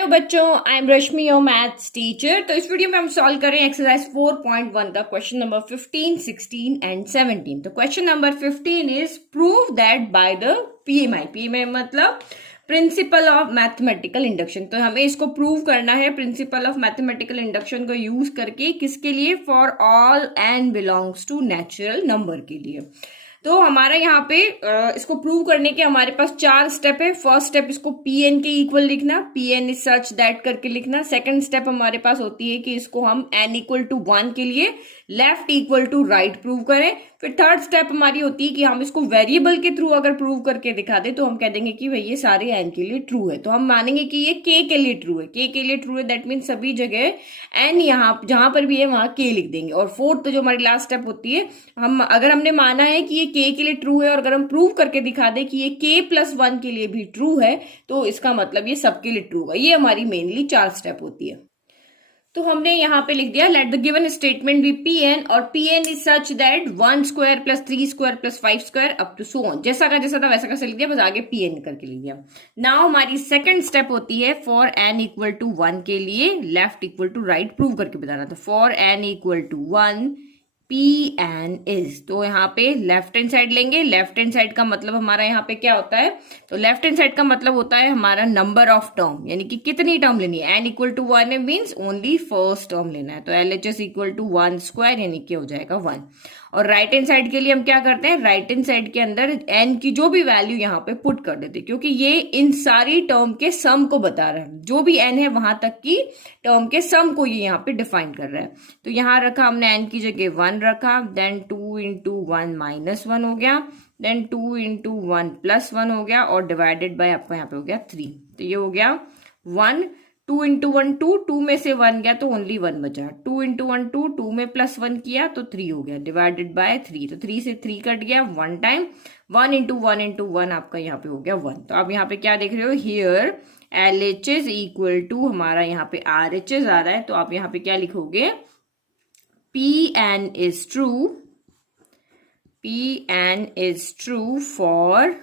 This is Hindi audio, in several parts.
हेलो बच्चों, I am Rashmi your maths teacher. तो इस वीडियो में हम सॉल्व करें एक्सरसाइज 4.1 का क्वेश्चन नंबर 15, 16 एंड 17। तो question number 15 is prove that by the PMI. PMI मतलब प्रिंसिपल ऑफ मैथमेटिकल इंडक्शन। तो हमें इसको प्रूव करना है प्रिंसिपल ऑफ मैथमेटिकल इंडक्शन को यूज करके। किसके लिए? For all n belongs to natural number के लिए। तो हमारा यहाँ पे इसको प्रूव करने के हमारे पास 4 स्टेप है। फर्स्ट स्टेप इसको पी एन के इक्वल लिखना, P n is such that करके लिखना। सेकंड स्टेप हमारे पास होती है कि इसको हम एन इक्वल टू 1 के लिए left equal to right prove करें। फिर थर्ड स्टेप हमारी होती है कि हम इसको वेरिएबल के थ्रू अगर प्रूव करके दिखा दे तो हम कह देंगे कि भाई ये सारे एन के लिए ट्रू है। तो हम मानेंगे कि ये के लिए ट्रू है। के लिए ट्रू है दैट मीन सभी जगह एन यहाँ जहां पर भी है वहां के लिख देंगे। और फोर्थ जो हमारी लास्ट स्टेप होती है, हम अगर हमने माना है कि ये के लिए ट्रू है और अगर हम प्रूव करके दिखा दे कि ये के प्लस 1 के लिए भी ट्रू है तो इसका मतलब ये सबके लिए ट्रू है। ये हमारी मेनली 4 स्टेप होती है। तो हमने यहाँ पे लिख दिया let the given statement be P n और P n is such that 1 square plus 3 square plus 5 square up to so on. जैसा था वैसा कैसे लिख दिया, बस आगे पी एन करके लिख दिया। नाउ हमारी सेकंड स्टेप होती है फॉर एन इक्वल टू 1 के लिए left equal to right prove करके बताना। तो for n equal to 1 P n is, तो यहाँ पे लेफ्ट हैंड साइड लेंगे। लेफ्ट हैंड साइड का मतलब हमारा यहाँ पे क्या होता है? तो लेफ्ट हैंड साइड का मतलब होता है हमारा नंबर ऑफ टर्म, यानी कि कितनी टर्म लेनी है। N equal to 1 means only first term लेना है। तो L H S equal to 1 square यानी कि हो जाएगा 1। और राइट हैंड साइड के लिए हम क्या करते हैं? राइट हैंड साइड के अंदर एन की जो भी वैल्यू यहाँ पे पुट कर देते हैं, क्योंकि ये इन सारी टर्म के सम को बता रहा है। जो भी एन है वहां तक की टर्म के सम को ये यहाँ पे डिफाइन कर रहा है। तो यहाँ रखा हमने एन की जगह 1 रखा, देन 2 इंटू 1 माइनस 1 हो गया, देन 2 इंटू 1 प्लस 1 हो गया और डिवाइडेड बाय आपका यहाँ पे हो गया 3। तो ये हो गया 1। 2 इंटू 1 2, 2 में से 1 गया तो ओनली 1 बचा। 2 इंटू 1 2, 2 में प्लस 1 किया तो 3 हो गया, डिवाइडेड बाय 3। तो 3 से 3 कट गया 1 टाइम। 1 इंटू 1 इंटू 1 आपका यहाँ पे हो गया 1। तो आप यहाँ पे क्या देख रहे हो? Here L H S equal to हमारा यहाँ पे आर एच एस आ रहा है। तो आप यहाँ पे क्या लिखोगे? P n is true, P n is true for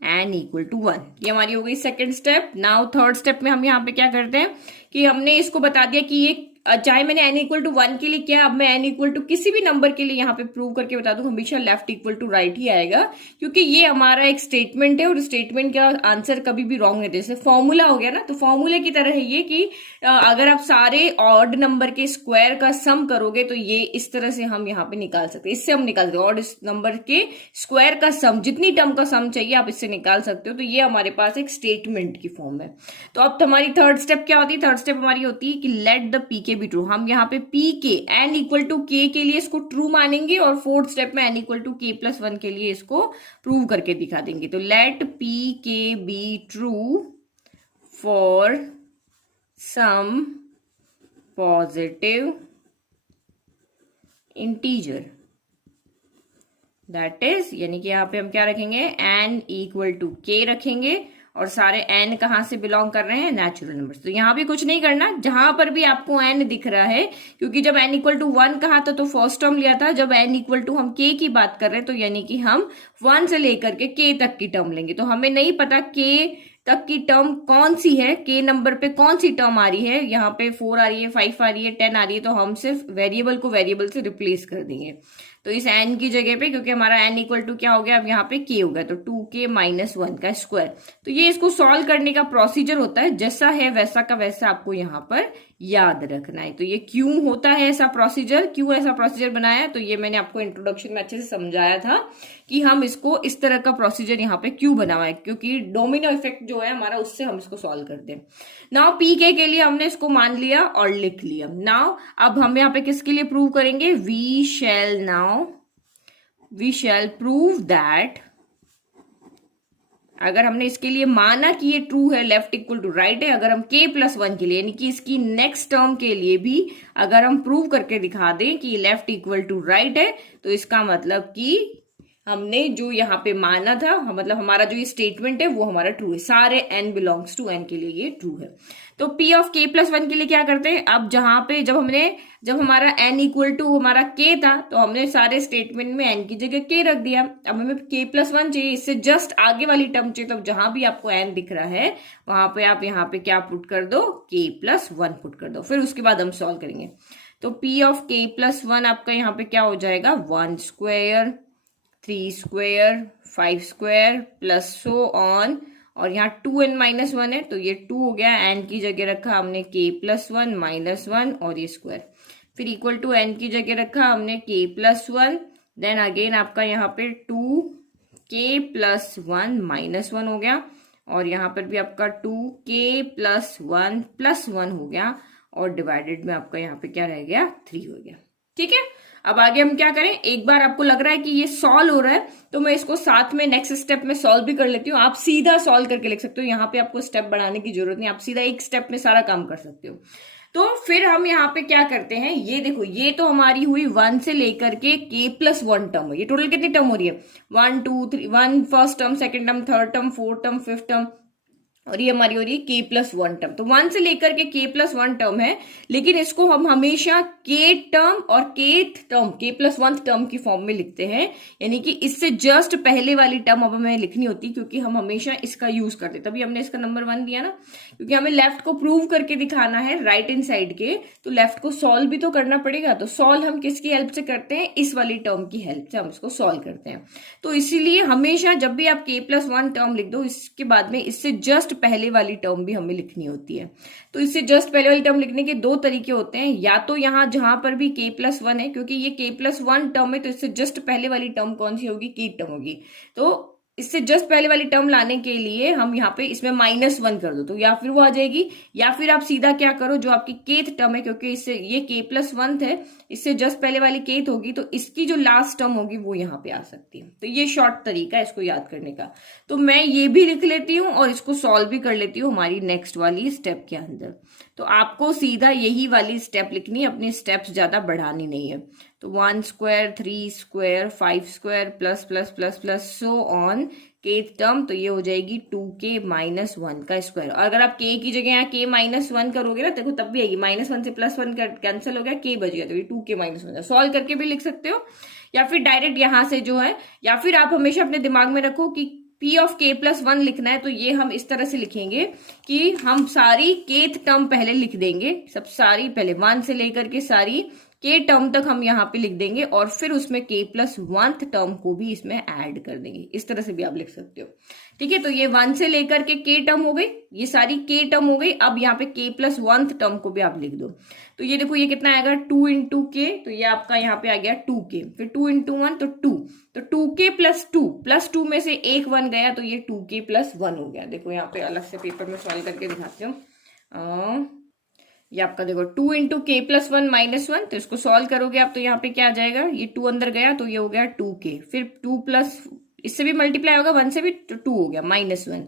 n equal to 1। ये हमारी हो गई second step. Now third step में हम यहाँ पे क्या करते हैं कि हमने इसको बता दिया कि ये चाहे मैंने एन इक्वल टू 1 के लिए किया, अब मैं एन इक्वल टू किसी भी नंबर के लिए यहाँ पे प्रूव करके बता दूं, हमेशा लेफ्ट इक्वल टू राइट ही आएगा, क्योंकि ये हमारा एक स्टेटमेंट है और स्टेटमेंट का आंसर कभी भी रॉन्ग नहीं। जैसे फॉर्मूला हो गया ना, तो फॉर्मूले की तरह है ये कि अगर आप सारे ऑड नंबर के स्क्वायर का सम करोगे तो ये इस तरह से हम यहाँ पे निकाल सकते हैं। इससे हम निकाल सकते हैं ऑड नंबर के स्क्वायर का सम, जितनी टर्म का सम चाहिए आप इससे निकाल सकते हो। तो ये हमारे पास एक स्टेटमेंट की फॉर्म है। तो अब हमारी थर्ड स्टेप क्या होती है? थर्ड स्टेप हमारी होती है कि let the P k be true. हम यहाँ पे पी के एन इक्वल टू के लिए इसको ट्रू मानेंगे और फोर्थ स्टेप में n equal to k plus 1 के लिए इसको प्रूव करके दिखा देंगे। तो let P k be true for some positive integer, that is, यानी कि यहाँ पे हम क्या रखेंगे? एन इक्वल टू के रखेंगे और सारे एन कहाँ से बिलोंग कर रहे हैं? Natural numbers. तो यहाँ भी कुछ नहीं करना, जहां पर भी आपको एन दिख रहा है, क्योंकि जब एन इक्वल टू 1 कहा था तो फर्स्ट टर्म लिया था। जब एन इक्वल टू हम के की बात कर रहे हैं तो यानी कि हम 1 से लेकर के तक की टर्म लेंगे। तो हमें नहीं पता के तक की टर्म कौन सी है, के नंबर पे कौन सी टर्म आ रही है। यहाँ पे 4 आ रही है, 5 आ रही है, 10 आ रही है, तो हम सिर्फ वेरिएबल को वेरिएबल से रिप्लेस कर देंगे। तो इस एन की जगह पे, क्योंकि हमारा एन इक्वल टू क्या हो गया अब यहाँ पे के हो गया, तो 2k माइनस 1 का स्क्वायर। तो ये इसको सॉल्व करने का प्रोसीजर होता है, जैसा है वैसा का वैसा आपको यहाँ पर याद रखना है। तो ये क्यों होता है ऐसा प्रोसीजर, क्यों ऐसा प्रोसीजर बनाया, तो ये मैंने आपको इंट्रोडक्शन में अच्छे से समझाया था कि हम इसको इस तरह का प्रोसीजर यहाँ पे क्यों बनावा है, क्योंकि डोमिनो इफेक्ट जो है हमारा उससे हम इसको सॉल्व करते हैं। नाउ पी के लिए हमने इसको मान लिया और लिख लिया। नाउ अब हम यहाँ पे किसके लिए प्रूव करेंगे? वी शैल प्रूव दैट, अगर हमने इसके लिए माना कि ये ट्रू है, लेफ्ट इक्वल टू राइट है, अगर हम के प्लस 1 के लिए यानी कि इसकी नेक्स्ट टर्म के लिए भी अगर हम प्रूव करके दिखा दें कि लेफ्ट इक्वल टू राइट है, तो इसका मतलब कि हमने जो यहाँ पे माना था, मतलब हमारा जो ये स्टेटमेंट है वो हमारा ट्रू है, सारे n बिलोंग्स टू n के लिए ये ट्रू है। तो p ऑफ k प्लस 1 के लिए क्या करते हैं, अब जहां पे जब हमारा n इक्वल टू हमारा k था तो हमने सारे स्टेटमेंट में n की जगह k रख दिया। अब हमें k प्लस 1 चाहिए, इससे जस्ट आगे वाली टर्म चाहिए, तो जहां भी आपको n दिख रहा है वहां पे आप यहाँ पे क्या पुट कर दो, k प्लस 1 पुट कर दो, फिर उसके बाद हम सॉल्व करेंगे। तो p ऑफ k प्लस 1 आपका यहाँ पे क्या हो जाएगा, 1 square 3 square 5 square plus so on, और यहाँ 2n माइनस 1 है तो ये 2 हो गया, n की जगह रखा हमने k प्लस 1 माइनस 1 और ये स्क्वायर, फिर इक्वल टू n की जगह रखा हमने k प्लस 1, देन अगेन आपका यहाँ पे 2k प्लस 1 माइनस 1 हो गया, और यहाँ पर भी आपका 2k प्लस 1 प्लस 1 हो गया, और डिवाइडेड में आपका यहाँ पे क्या रह गया, 3 हो गया। ठीक है, अब आगे हम क्या करें, एक बार आपको लग रहा है कि ये सॉल्व हो रहा है तो मैं इसको साथ में नेक्स्ट स्टेप में सॉल्व भी कर लेती हूँ। आप सीधा सॉल्व करके लिख सकते हो, यहाँ पे आपको स्टेप बढ़ाने की जरूरत नहीं, आप सीधा एक स्टेप में सारा काम कर सकते हो। तो फिर हम यहाँ पे क्या करते हैं, ये देखो, ये तो हमारी हुई 1 से लेकर के k प्लस 1 टर्म, ये टोटल कितनी टर्म हो रही है, 1 2 3, 1 first term, second term, third term, fourth term, fifth term, और ये हमारी हो रही है k प्लस 1 टर्म। तो 1 से लेकर के k प्लस 1 टर्म है, लेकिन इसको हम हमेशा k टर्म और kth term, k plus 1 term की फॉर्म में लिखते हैं, यानी कि इससे जस्ट पहले वाली टर्म अब हमें लिखनी होती, क्योंकि हम हमेशा इसका यूज करते, तभी हमने इसका नंबर 1 दिया ना, क्योंकि हमें लेफ्ट को प्रूव करके दिखाना है राइट हैंड साइड के, तो लेफ्ट को सॉल्व भी तो करना पड़ेगा। तो सॉल्व हम किसकी हेल्प से करते हैं, इस वाली टर्म की हेल्प से हम इसको सॉल्व करते हैं। तो इसीलिए हमेशा जब भी आप k प्लस 1 टर्म लिख दो, इसके बाद में इससे जस्ट पहले वाली टर्म भी हमें लिखनी होती है। तो इससे जस्ट पहले वाली टर्म लिखने के दो तरीके होते हैं, या तो यहाँ जहां पर भी k प्लस 1 है, क्योंकि ये k प्लस 1 टर्म है तो इससे जस्ट पहले वाली टर्म कौन सी होगी, की टर्म होगी। तो इससे जस्ट पहले वाली टर्म लाने के लिए हम यहाँ पे इसमें -1 कर दो, तो या फिर वो आ जाएगी, या फिर आप सीधा क्या करो, जो आपकी केथ टर्म है, क्योंकि इससे ये k प्लस 1 है, इससे जस्ट पहले वाली केथ होगी, तो इसकी जो लास्ट टर्म होगी वो यहाँ पे आ सकती है। तो ये शॉर्ट तरीका है इसको याद करने का। तो मैं ये भी लिख लेती हूँ और इसको सॉल्व भी कर लेती हूँ हमारी नेक्स्ट वाली स्टेप के अंदर। तो आपको सीधा यही वाली स्टेप लिखनी है, अपनी स्टेप्स ज्यादा बढ़ानी नहीं है। तो 1 square 3 square 5 square plus plus plus plus so on kth term, तो ये हो जाएगी 2k माइनस 1 का स्क्वायर। और अगर आप k की जगह यहाँ k माइनस 1 करोगे ना, देखो तब भी आएगी, -1 से +1 कैंसिल हो गया, k बच गया, तो ये 2k माइनस 1 सॉल्व करके भी लिख सकते हो, या फिर डायरेक्ट यहां से जो है, या फिर आप हमेशा अपने दिमाग में रखो कि p ऑफ k प्लस 1 लिखना है, तो ये हम इस तरह से लिखेंगे कि हम सारी केथ टर्म पहले लिख देंगे, सब सारी पहले 1 से लेकर के सारी k टर्म तक हम यहाँ पे लिख देंगे, और फिर उसमें k प्लस 1 टर्म को भी इसमें ऐड कर देंगे। इस तरह से भी आप लिख सकते हो। ठीक है, तो ये 1 से लेकर के k टर्म हो गई, ये सारी k टर्म हो गई। अब यहाँ पे k प्लस 1 टर्म को भी आप लिख दो, तो ये देखो ये कितना आएगा, 2 इंटू k, तो ये आपका यहाँ पे आ गया 2k, फिर 2 इंटू 1 तो 2, तो 2k प्लस 2 में से एक 1 गया, तो ये 2k प्लस 1 हो गया। देखो यहाँ पे अलग से पेपर में सॉल्व करके दिखाती हूँ। ये आपका देखो 2 इंटू k प्लस 1 माइनस 1, तो इसको सॉल्व करोगे आप, तो यहाँ पे क्या आ जाएगा, ये 2 अंदर गया तो ये हो गया 2k, फिर 2 प्लस इससे भी मल्टीप्लाई होगा 1 से भी, तो 2 हो गया -1,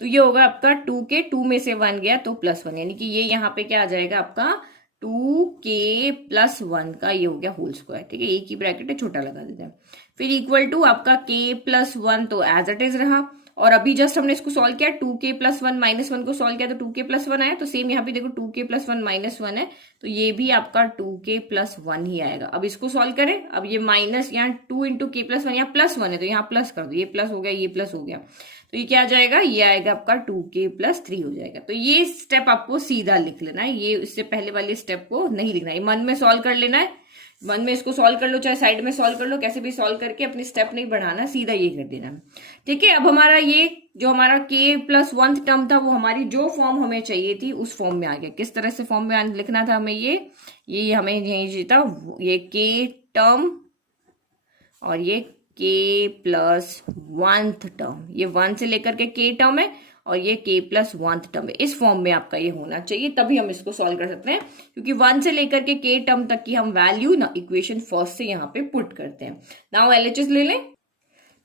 तो ये होगा आपका 2k, 2 में से 1 गया तो +1, यानी कि ये यहाँ पे क्या आ जाएगा आपका 2k प्लस 1 का ये हो गया होल स्क्वायर। ठीक है, एक ही ब्रैकेट है, छोटा लगा देते हैं, फिर इक्वल टू आपका k प्लस 1 तो एज इट इज रहा, और अभी जस्ट हमने इसको सॉल्व किया, 2k प्लस 1 माइनस 1 को सॉल्व किया तो 2k प्लस 1 आया, तो सेम यहाँ पे देखो 2k प्लस 1 माइनस 1 है, तो ये भी आपका 2k प्लस 1 ही आएगा। अब इसको सॉल्व करें, अब ये माइनस यहाँ 2 इंटू k प्लस 1, यहाँ +1 है तो यहाँ प्लस कर दो, ये प्लस हो गया, ये प्लस हो गया, तो ये क्या आ जाएगा, ये आएगा आपका 2k प्लस 3 हो जाएगा। तो ये स्टेप आपको सीधा लिख लेना है, ये इससे पहले वाली स्टेप को नहीं लिखना है, मन में सॉल्व कर लेना है, मन में इसको सॉल्व कर लो, चाहे साइड में सॉल्व कर लो, कैसे भी सॉल्व करके अपनी स्टेप नहीं बढ़ाना, सीधा ये कर देना। ठीक है, अब हमारा ये जो हमारा k प्लस 1 टर्म था वो हमारी जो फॉर्म हमें चाहिए थी उस फॉर्म में आ गया। किस तरह से फॉर्म में लिखना था हमें, ये हमें यही था, ये k टर्म और ये k प्लस 1 टर्म, ये 1 से लेकर के k टर्म है और ये k प्लस 1 टर्म है, इस फॉर्म में आपका ये होना चाहिए, तभी हम इसको सॉल्व कर सकते हैं, क्योंकि 1 से लेकर के k टर्म तक की हम वैल्यू ना इक्वेशन फर्स्ट से यहाँ पे पुट करते हैं। नाउ LHS ले लें,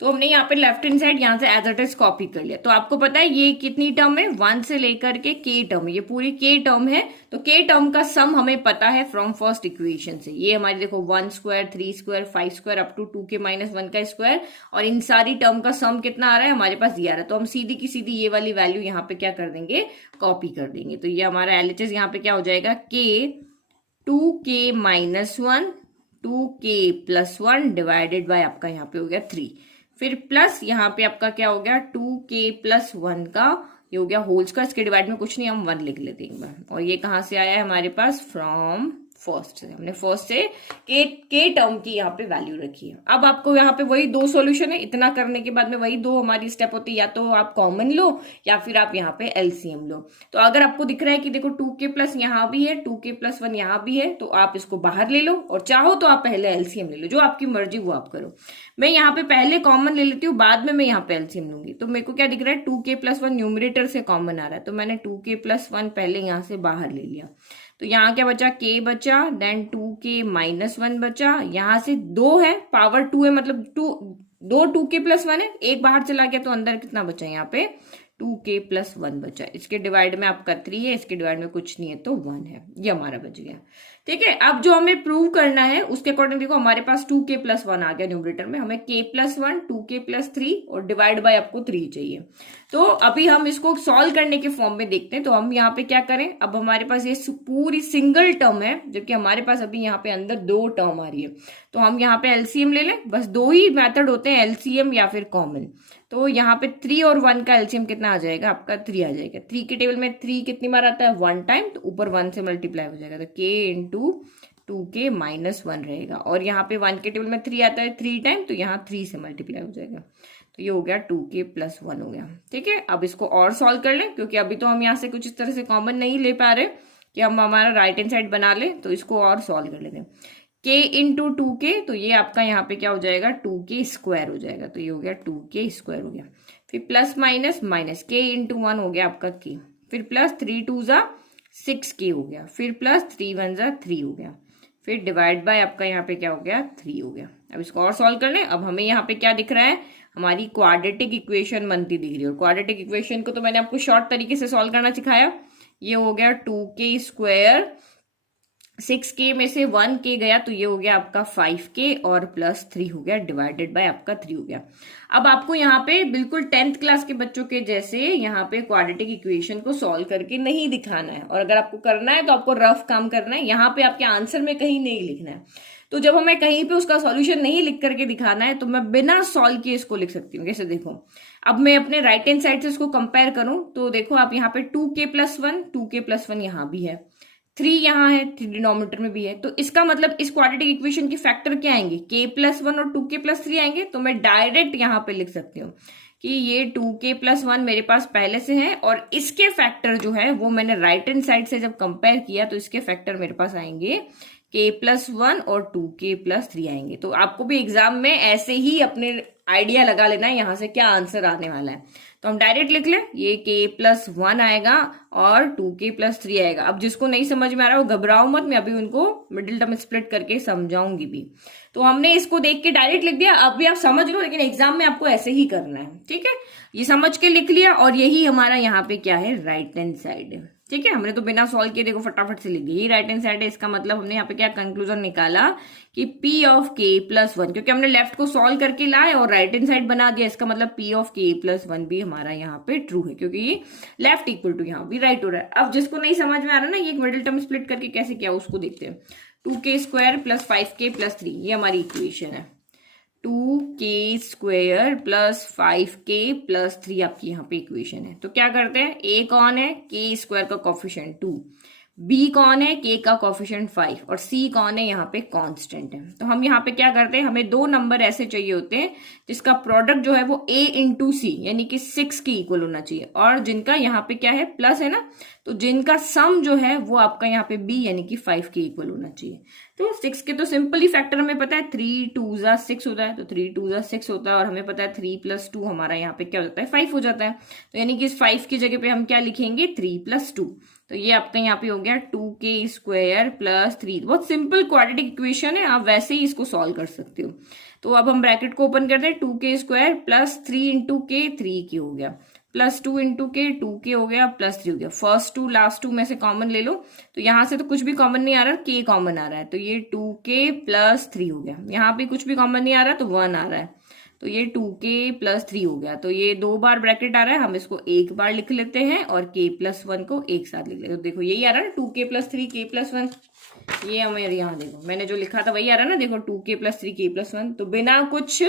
तो हमने यहाँ पे लेफ्ट हैंड साइड यहाँ से एज इट इज कॉपी कर लिया। तो आपको पता है ये कितनी टर्म है, 1 से लेकर के k टर्म, ये पूरी k टर्म है। तो k टर्म का सम हमें पता है फ्रॉम फर्स्ट इक्वेशन से। ये हमारी देखो 1 square, 3 square, 5 square up to 2k minus 1 का स्क्वायर, और इन सारी टर्म का सम कितना आ रहा है हमारे पास ये आ रहा है। तो हम सीधी की सीधी ये वाली वैल्यू यहाँ पे क्या कर देंगे, कॉपी कर देंगे। तो ये हमारा LHS यहाँ पे क्या हो जाएगा, k 2k minus 1 2k plus 1 divided by आपका यहाँ पे हो गया 3, फिर प्लस यहाँ पे आपका क्या हो गया 2k प्लस 1 का ये हो गया होल स्क्वायर, इसके डिवाइड में कुछ नहीं, हम 1 लिख लेते हैं एक बार। और ये कहाँ से आया है हमारे पास, फ्रॉम फर्स्ट से, हमने फर्स्ट से के टर्म की यहाँ पे वैल्यू रखी है। अब आपको यहाँ पे वही दो सॉल्यूशन है, इतना करने के बाद में वही दो हमारी स्टेप होती है, या तो आप कॉमन लो या फिर आप यहाँ पे एलसीएम लो। तो अगर आपको दिख रहा है कि देखो 2k प्लस यहाँ भी है, 2k प्लस 1 यहाँ भी है, तो आप इसको बाहर ले लो, और चाहो तो आप पहले एलसीएम ले लो, जो आपकी मर्जी वो आप करो। मैं यहाँ पे पहले कॉमन ले लेती हूँ, बाद में मैं यहाँ पे एलसीएम लूंगी। तो मेरे को क्या दिख रहा है, 2k प्लस 1 न्यूमरेटर से कॉमन आ रहा है, तो मैंने 2k प्लस 1 पहले यहाँ से बाहर ले लिया। तो यहाँ क्या बचा, k बचा, देन 2k माइनस 1 बचा, यहाँ से 2 है, पावर 2 है, मतलब 2k प्लस 1 है, एक बाहर चला गया, तो अंदर कितना बचा यहाँ पे 2k प्लस 1 बचा। इसके डिवाइड में आपका 3 है, इसके डिवाइड में कुछ नहीं है तो 1 है, ये हमारा बच गया। ठीक है, अब जो हमें प्रूव करना है उसके अकॉर्डिंग देखो हमारे पास 2k प्लस 1 आ गया न्यूमरेटर में, हमें k प्लस 1 2k प्लस 3 और डिवाइड बाय आपको 3 चाहिए। तो अभी हम इसको सॉल्व करने के फॉर्म में देखते हैं। तो हम यहाँ पे क्या करें, अब हमारे पास ये पूरी सिंगल टर्म है, जबकि हमारे पास अभी यहाँ पे अंदर 2 टर्म आ रही है। तो हम यहाँ पे एलसीएम ले लें, बस 2 ही मेथड होते हैं, एलसीएम या फिर कॉमन। तो यहाँ पे 3 और 1 का एलसीएम कितना आ जाएगा, आपका 3 आ जाएगा। 3 के टेबल में 3 कितनी बार आता है, 1 टाइम, तो ऊपर 1 से मल्टीप्लाई हो जाएगा, तो k इंटू 2k माइनस 1 रहेगा। और यहाँ पे 1 के टेबल में 3 आता है 3 टाइम, तो यहाँ 3 से मल्टीप्लाई हो जाएगा, तो ये हो गया 2k प्लस 1 हो गया। ठीक है, अब इसको और सॉल्व कर लें, क्योंकि अभी तो हम यहाँ से कुछ इस तरह से कॉमन नहीं ले पा रहे कि हम हमारा राइट हैंड साइड बना ले, तो इसको और सॉल्व कर लेते हैं। k इंटू 2k, तो ये आपका यहाँ पे क्या हो जाएगा, 2k स्क्वायर हो जाएगा, तो ये हो गया 2k स्क्वायर हो गया। फिर plus minus minus, k into 1 हो गया आपका k, फिर प्लस 3 2 जा 6k हो गया, फिर प्लस 3 1 जा 3 हो गया, फिर डिवाइड बाय आपका यहाँ पे क्या हो गया 3 हो गया। अब इसको और सॉल्व कर लें। अब हमें यहाँ पे क्या दिख रहा है, हमारी क्वाड्रेटिक इक्वेशन बनती दिख रही है। और क्वाड्रेटिक इक्वेशन को तो मैंने आपको शॉर्ट तरीके से सॉल्व करना सिखाया। ये हो गया 2k स्क्वायर, 6k में से 1k गया, तो ये हो गया आपका 5k और प्लस 3 हो गया, डिवाइडेड बाय आपका 3 हो गया। अब आपको यहाँ पे बिल्कुल 10th क्लास के बच्चों के जैसे यहाँ पे क्वाड्रेटिक इक्वेशन को सॉल्व करके नहीं दिखाना है, और अगर आपको करना है तो आपको रफ काम करना है, यहाँ पे आपके आंसर में कहीं नहीं लिखना है। तो जब हमें कहीं पे उसका सॉल्यूशन नहीं लिख करके दिखाना है, तो मैं बिना सॉल्व किए इसको लिख सकती हूँ। कैसे, देखो अब मैं अपने राइट हैंड साइड से इसको कंपेयर करूं, तो देखो आप यहाँ पे 2k प्लस 1 2k प्लस 1 यहाँ भी है, 3 यहाँ है, 3 डिनोमिनेटर में भी है, तो इसका मतलब इस क्वाड्रेटिक इक्वेशन की फैक्टर क्या आएंगे, k प्लस 1 और 2k प्लस 3 आएंगे। तो मैं डायरेक्ट यहाँ पे लिख सकती हूँ कि ये 2k प्लस 1 मेरे पास पहले से है, और इसके फैक्टर जो है वो मैंने राइट हैंड साइड से जब कंपेयर किया, तो इसके फैक्टर मेरे पास आएंगे k प्लस 1 और 2k प्लस 3 आएंगे। तो आपको भी एग्जाम में ऐसे ही अपने आइडिया लगा लेना है यहाँ से क्या आंसर आने वाला है। तो हम डायरेक्ट लिख लें, ये k प्लस 1 आएगा और 2k प्लस 3 आएगा। अब जिसको नहीं समझ में आ रहा है वो घबराओ मत, मैं अभी उनको मिडिल टर्म स्प्लिट करके समझाऊंगी भी। तो हमने इसको देख के डायरेक्ट लिख दिया, अभी आप समझ लो, लेकिन एग्जाम में आपको ऐसे ही करना है। ठीक है, ये समझ के लिख लिया, और यही हमारा यहाँ पे क्या है, राइट हैंड साइड है। ठीक है, हमने तो बिना सॉल्व किए देखो फटाफट से लिख दिया, ये राइट हैंड साइड है। इसका मतलब हमने यहाँ पे क्या कंक्लूजन निकाला कि p ऑफ k प्लस 1, क्योंकि हमने लेफ्ट को सॉल्व करके लाए और राइट हैंड साइड बना दिया, इसका मतलब p ऑफ k प्लस 1 भी हमारा यहाँ पे ट्रू है, क्योंकि ये लेफ्ट इक्वल टू यहाँ भी राइट हो रहा है। अब जिसको नहीं समझ में आ रहा ना, ये मिडिल टर्म स्प्लिट करके कैसे किया उसको देखते हैं। 2k square plus 5k plus 3, ये हमारी इक्वेशन है। 2k square plus 5k plus 3 आपकी यहाँ पे इक्वेशन है। तो क्या करते हैं, a कौन है, k स्क्वायर का कोफिशिएंट 2, b कौन है, k का कोफिशिएंट 5, और c कौन है, यहाँ पे कांस्टेंट है। तो हम यहाँ पे क्या करते हैं, हमें 2 नंबर ऐसे चाहिए होते हैं जिसका प्रोडक्ट जो है वो a इंटू सी यानी कि 6 के इक्वल होना चाहिए, और जिनका यहाँ पे क्या है प्लस है ना, तो जिनका सम जो है वो आपका यहाँ पे b यानी कि 5 के इक्वल होना चाहिए। तो 6 के तो सिंपली फैक्टर हमें पता है 3 2 जा 6 होता है, तो 3 2 जा 6 होता है और हमें पता है 3 + 2 हमारा यहाँ पे क्या हो जाता है 5 हो जाता है। तो यानी कि इस 5 की जगह पे हम क्या लिखेंगे 3 + 2। तो ये आपका यहाँ पे हो गया 2k² + 3। बहुत सिंपल क्वाड्रेटिक इक्वेशन है, आप वैसे ही इसको सॉल्व कर सकते हो। तो अब हम ब्रैकेट को ओपन करते हैं, 2k² + 3 × k 3k हो गया, +2 × k 2k हो गया, +3 हो गया। फर्स्ट टू लास्ट टू में से कॉमन ले लो, तो यहां से तो कुछ भी कॉमन नहीं आ रहा, k कॉमन आ रहा है, तो ये 2k + 3 हो गया। यहाँ पे कुछ भी कॉमन नहीं आ रहा तो 1 आ रहा है, तो ये 2k + 3 हो गया। तो ये 2 बार ब्रैकेट आ रहा है, हम इसको एक बार लिख लेते हैं और k + 1 को एक साथ लिख लेते हैं। तो देखो यही आ रहा है 2k + 3 k + 1, ये हमें यहाँ देखो मैंने जो लिखा था वही आ रहा है ना, देखो 2k + 3 k + 1। तो बिना कुछ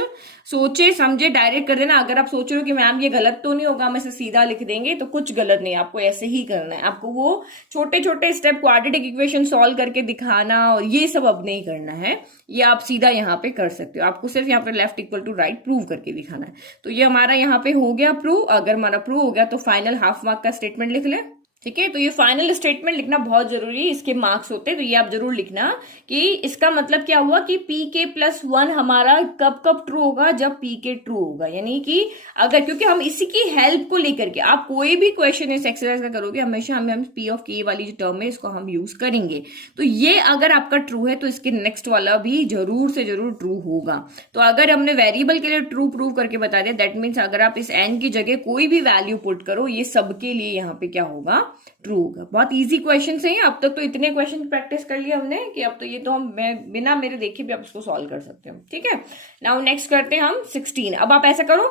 सोचे समझे डायरेक्ट कर देना। अगर आप सोच रहे हो कि मैम ये गलत तो नहीं होगा, हम इसे सीधा लिख देंगे, तो कुछ गलत नहीं, आपको ऐसे ही करना है। आपको वो छोटे छोटे स्टेप क्वाड्रेटिक इक्वेशन सॉल्व करके दिखाना और ये सब अब नहीं करना है, ये आप सीधा यहाँ पे कर सकते हो। आपको सिर्फ यहाँ पे left equal to right prove करके दिखाना है। तो ये हमारा यहाँ पे हो गया प्रूव। अगर हमारा प्रूव हो गया तो फाइनल हाफ मार्क का स्टेटमेंट लिख ले, ठीक है। तो ये फाइनल स्टेटमेंट लिखना बहुत जरूरी है, इसके मार्क्स होते हैं, तो ये आप जरूर लिखना कि इसका मतलब क्या हुआ कि pk + 1 हमारा कब कब ट्रू होगा, जब pk ट्रू होगा। यानी कि अगर, क्योंकि हम इसी की हेल्प को लेकर के आप कोई भी क्वेश्चन इस एक्सरसाइज का करोगे, हमेशा हम p ऑफ k वाली जो टर्म है इसको हम यूज करेंगे। तो ये अगर आपका ट्रू है तो इसके नेक्स्ट वाला भी जरूर से जरूर ट्रू होगा। तो अगर हमने वेरिएबल के लिए ट्रू प्रूव करके बता दिया, दैट मीन्स अगर आप इस n की जगह कोई भी वैल्यू पुट करो, ये सबके लिए यहाँ पे क्या होगा ट्रू होगा। बहुत इजी क्वेश्चन है, अब तक तो इतने क्वेश्चन प्रैक्टिस कर लिया हमने कि अब तो ये तो हम बिना मेरे देखे भी आप इसको सॉल्व कर सकते हो, ठीक है। नाउ नेक्स्ट करते हैं हम 16। अब आप ऐसा करो,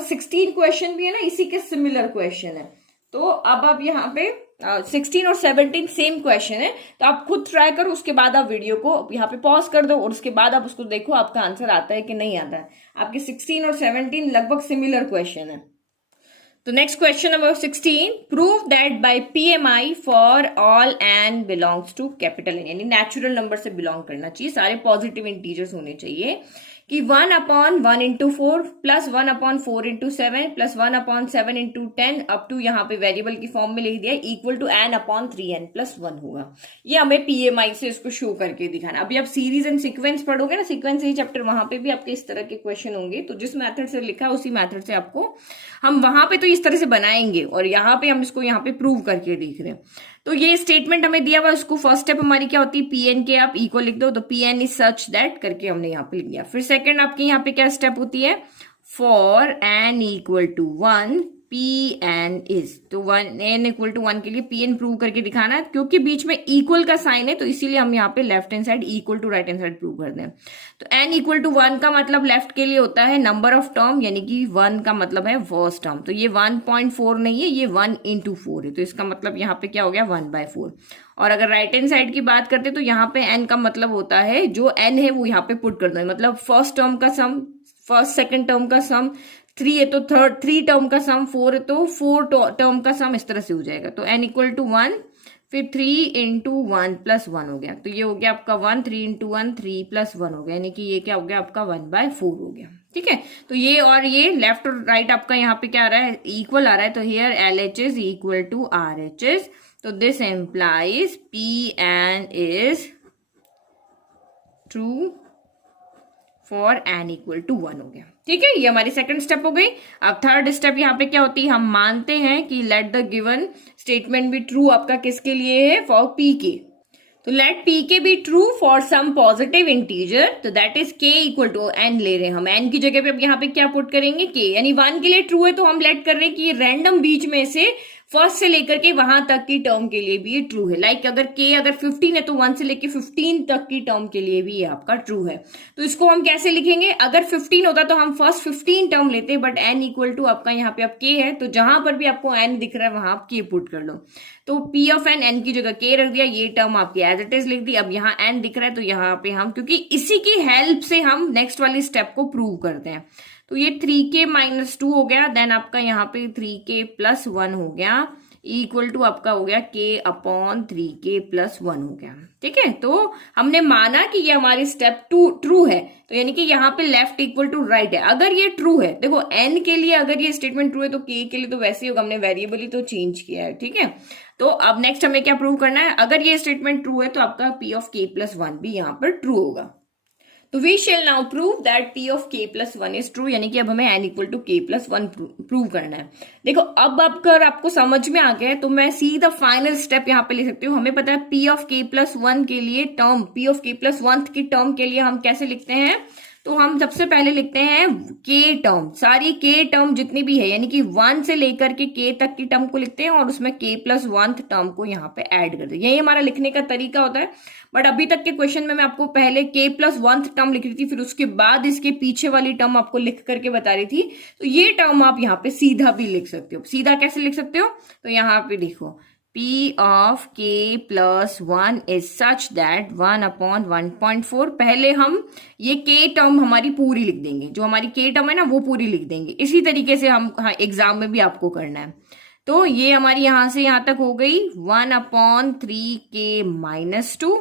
16 क्वेश्चन भी है ना इसी के सिमिलर क्वेश्चन है, तो अब आप यहाँ पे 16 और 17 सेम क्वेश्चन है, तो आप खुद ट्राई करो, उसके बाद आप वीडियो को यहाँ पे पॉज कर दो और उसके बाद आप उसको देखो आपका आंसर आता है कि नहीं आता है। आपके 16 और 17 लगभग सिमिलर क्वेश्चन है। तो next question number 16, prove that by PMI for all n belongs to capital N, यानी नेचुरल नंबर से बिलोंग करना चाहिए, सारे पॉजिटिव इंटीजर्स होने चाहिए, कि 1/1 × 4 + 1/4 × 7 + 1/7 × 10 अप टू यहाँ पे वेरिएबल की फॉर्म में लिख दिया इक्वल टू n/3n + 1 होगा। ये हमें PMI से इसको शो करके दिखाना। अभी आप सीरीज एंड सीक्वेंस पढ़ोगे ना, सीक्वेंस ही चैप्टर, वहां पे भी आपके इस तरह के क्वेश्चन होंगे। तो जिस मेथड से लिखा है उसी मेथड से आपको हम वहां पे तो इस तरह से बनाएंगे और यहाँ पे हम इसको यहाँ पे प्रूव करके देख रहे हैं। तो ये स्टेटमेंट हमें दिया हुआ, उसको फर्स्ट स्टेप हमारी क्या होती है, Pn के आप इक्वल लिख दो, तो Pn इज सच दैट करके हमने यहाँ पे लिख दिया। फिर सेकंड आपकी यहाँ पे क्या स्टेप होती है, फॉर n = 1 Pn इज, तो n = 1 के लिए Pn प्रूव करके दिखाना है, क्योंकि बीच में इक्वल का साइन है तो इसीलिए हम यहाँ पे left hand side equal to right hand side prove करते हैं। तो n = 1 का मतलब लेफ्ट के लिए होता है नंबर ऑफ टर्म, यानी कि 1 का मतलब है फर्स्ट टर्म, तो ये 1.4 नहीं है, ये 1 × 4 है, तो इसका मतलब यहाँ पे क्या हो गया 1/4। और अगर राइट हैंड साइड की बात करते तो यहाँ पे n का मतलब होता है जो n है वो यहाँ पे पुट कर दो, मतलब फर्स्ट टर्म का सम, फर्स्ट सेकंड टर्म का सम, 3 है तो थर्ड 3 टर्म का सम, 4 है तो 4 टर्म का सम, इस तरह से हो जाएगा। तो n = 1, फिर 3 × 1 + 1 हो गया, तो ये हो गया आपका 1, 3 × 1 3 + 1 हो गया, यानी कि ये क्या हो गया आपका 1/4 हो गया, ठीक है। तो ये और ये लेफ्ट और राइट आपका यहाँ पे क्या आ रहा है, इक्वल आ रहा है, तो हियर LHS = RHS, तो this implies Pn is true for n = 1 हो गया, ठीक है। ये हमारी सेकंड स्टेप हो गई। अब थर्ड स्टेप यहाँ पे क्या होती है, हम मानते हैं कि let the given statement be true, आपका किसके लिए है, फॉर pk। तो let pk be true for some positive integer, तो दैट इज k = n ले रहे हैं हम, n की जगह पे अब यहाँ पे क्या पुट करेंगे k, यानी 1 के लिए ट्रू है तो हम लेट कर रहे हैं कि ये रैंडम बीच में से फर्स्ट से लेकर के वहां तक की टर्म के लिए भी ये ट्रू है। लाइक अगर k अगर 15 है तो 1 से लेके 15 तक की टर्म के लिए भी ये आपका ट्रू है। तो इसको हम कैसे लिखेंगे, अगर 15 होता तो हम फर्स्ट 15 टर्म लेते, बट n = आपका यहाँ पे अब k है, तो जहां पर भी आपको n दिख रहा है वहां आप k पुट कर लो। तो P ऑफ n की जगह k रख दिया, ये टर्म आपकी एज इट इज लिख दी। अब यहाँ n दिख रहा है तो यहाँ पे हम, क्योंकि इसी की हेल्प से हम नेक्स्ट वाली स्टेप को प्रूव करते हैं, तो ये 3k - 2 हो गया, देन आपका यहाँ पे 3k + 1 हो गया, इक्वल टू आपका हो गया k/3k + 1 हो गया, ठीक है। तो हमने माना कि ये हमारी स्टेप ट्रू है, तो यानी कि यहाँ पे लेफ्ट इक्वल टू राइट है। अगर ये ट्रू है, देखो n के लिए अगर ये स्टेटमेंट ट्रू है तो k के लिए तो वैसे ही होगा, हमने वेरिएबल ही तो चेंज किया है, ठीक है। तो अब नेक्स्ट हमें क्या प्रूव करना है, अगर ये स्टेटमेंट ट्रू है तो आपका p of k plus one भी यहाँ पर ट्रू होगा। तो we shall now prove that p of k plus one is true, यानी कि अब हमें n equal to k plus one prove करना है। देखो अब अगर आपको समझ में आ गया है तो मैं सीधा फाइनल स्टेप यहाँ पे ले सकती हूँ। हमें पता है p of k plus one के लिए term, p of k plus one की टर्म के लिए हम कैसे लिखते हैं, तो हम सबसे पहले लिखते हैं k टर्म, सारी k टर्म जितनी भी है, यानी कि 1 से लेकर के k तक की टर्म को लिखते हैं और उसमें k प्लस वन टर्म को यहाँ पे ऐड कर देते हैं। यही हमारा लिखने का तरीका होता है। बट अभी तक के क्वेश्चन में मैं आपको पहले k प्लस वन टर्म लिख रही थी, फिर उसके बाद इसके पीछे वाली टर्म आपको लिख करके बता रही थी। तो ये टर्म आप यहाँ पे सीधा भी लिख सकते हो। सीधा कैसे लिख सकते हो, तो यहाँ पे देखो p of k plus one is such that 1/1.4। पहले हम ये k टर्म हमारी पूरी लिख देंगे, जो हमारी k टर्म है ना वो पूरी लिख देंगे। इसी तरीके से हम एग्जाम में भी आपको करना है। तो ये हमारी यहां से यहां तक हो गई 1/3k माइनस टू,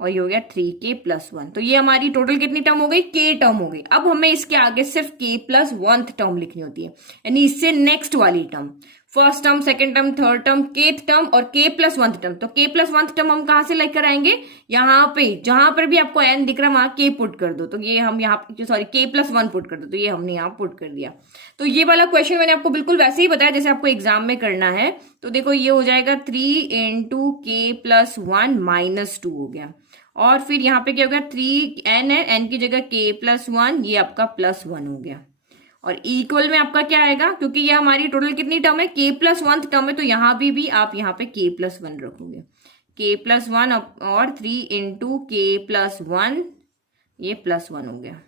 और ये हो गया 3k प्लस वन। तो ये हमारी टोटल कितनी टर्म हो गई, k टर्म हो गई। अब हमें इसके आगे सिर्फ k प्लस वन टर्म लिखनी होती है, यानी इससे नेक्स्ट वाली term, first term, second term, third term, kth term और k प्लस वन टर्म। तो k प्लस वन टर्म हम कहां से लेकर आएंगे, यहाँ पे जहां पर भी आपको n दिख रहा है वहां k पुट कर दो। तो ये हम यहाँ sorry k plus one put कर दो, तो ये हमने यहाँ पुट कर दिया। तो ये वाला क्वेश्चन मैंने आपको बिल्कुल वैसे ही बताया जैसे आपको एग्जाम में करना है। तो देखो ये हो जाएगा 3 into k plus one minus two हो गया, और फिर यहाँ पे क्या हो गया 3n है, n की जगह k प्लस वन, ये आपका प्लस वन हो गया। और इक्वल में आपका क्या आएगा, क्योंकि ये हमारी टोटल कितनी टर्म है, k प्लस वन टर्म है, तो यहाँ भी आप यहाँ पे k प्लस वन रखोगे, k प्लस वन और 3 इंटू k प्लस वन, ये प्लस वन हो गया।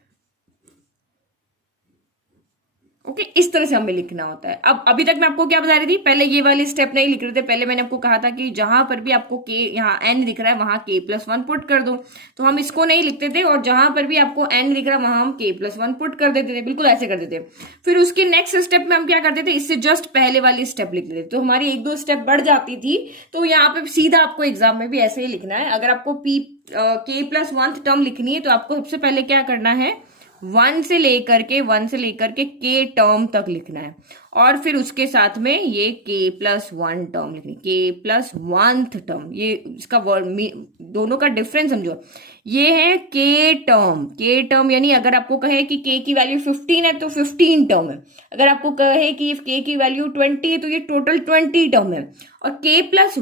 ओके, इस तरह से हमें लिखना होता है। अब अभी तक मैं आपको क्या बता रही थी, पहले ये वाली स्टेप नहीं लिख रहे थे। पहले मैंने आपको कहा था कि जहां पर भी आपको k यहाँ n दिख रहा है वहां k प्लस वन पुट कर दो, तो हम इसको नहीं लिखते थे, और जहां पर भी आपको n दिख रहा है वहां हम k प्लस वन पुट कर देते थे, बिल्कुल ऐसे करते थे। फिर उसके नेक्स्ट स्टेप में हम क्या करते थे, इससे जस्ट पहले वाली स्टेप लिख लेते, तो हमारी एक दो स्टेप बढ़ जाती थी। तो यहाँ पे सीधा आपको एग्जाम में भी ऐसे ही लिखना है। अगर आपको k प्लस वन टर्म लिखनी है तो आपको सबसे पहले क्या करना है, 1 से लेकर के k टर्म तक लिखना है, और फिर उसके साथ में ये k प्लस वन टर्म लिखनी, k प्लस वन टर्म। ये इसका वर्ड दोनों का डिफरेंस समझो, ये है k टर्म यानी अगर आपको कहे कि k की वैल्यू 15 है तो 15 टर्म है, अगर आपको कहे कि k की वैल्यू 20 है तो ये टोटल 20 टर्म है। और k प्लस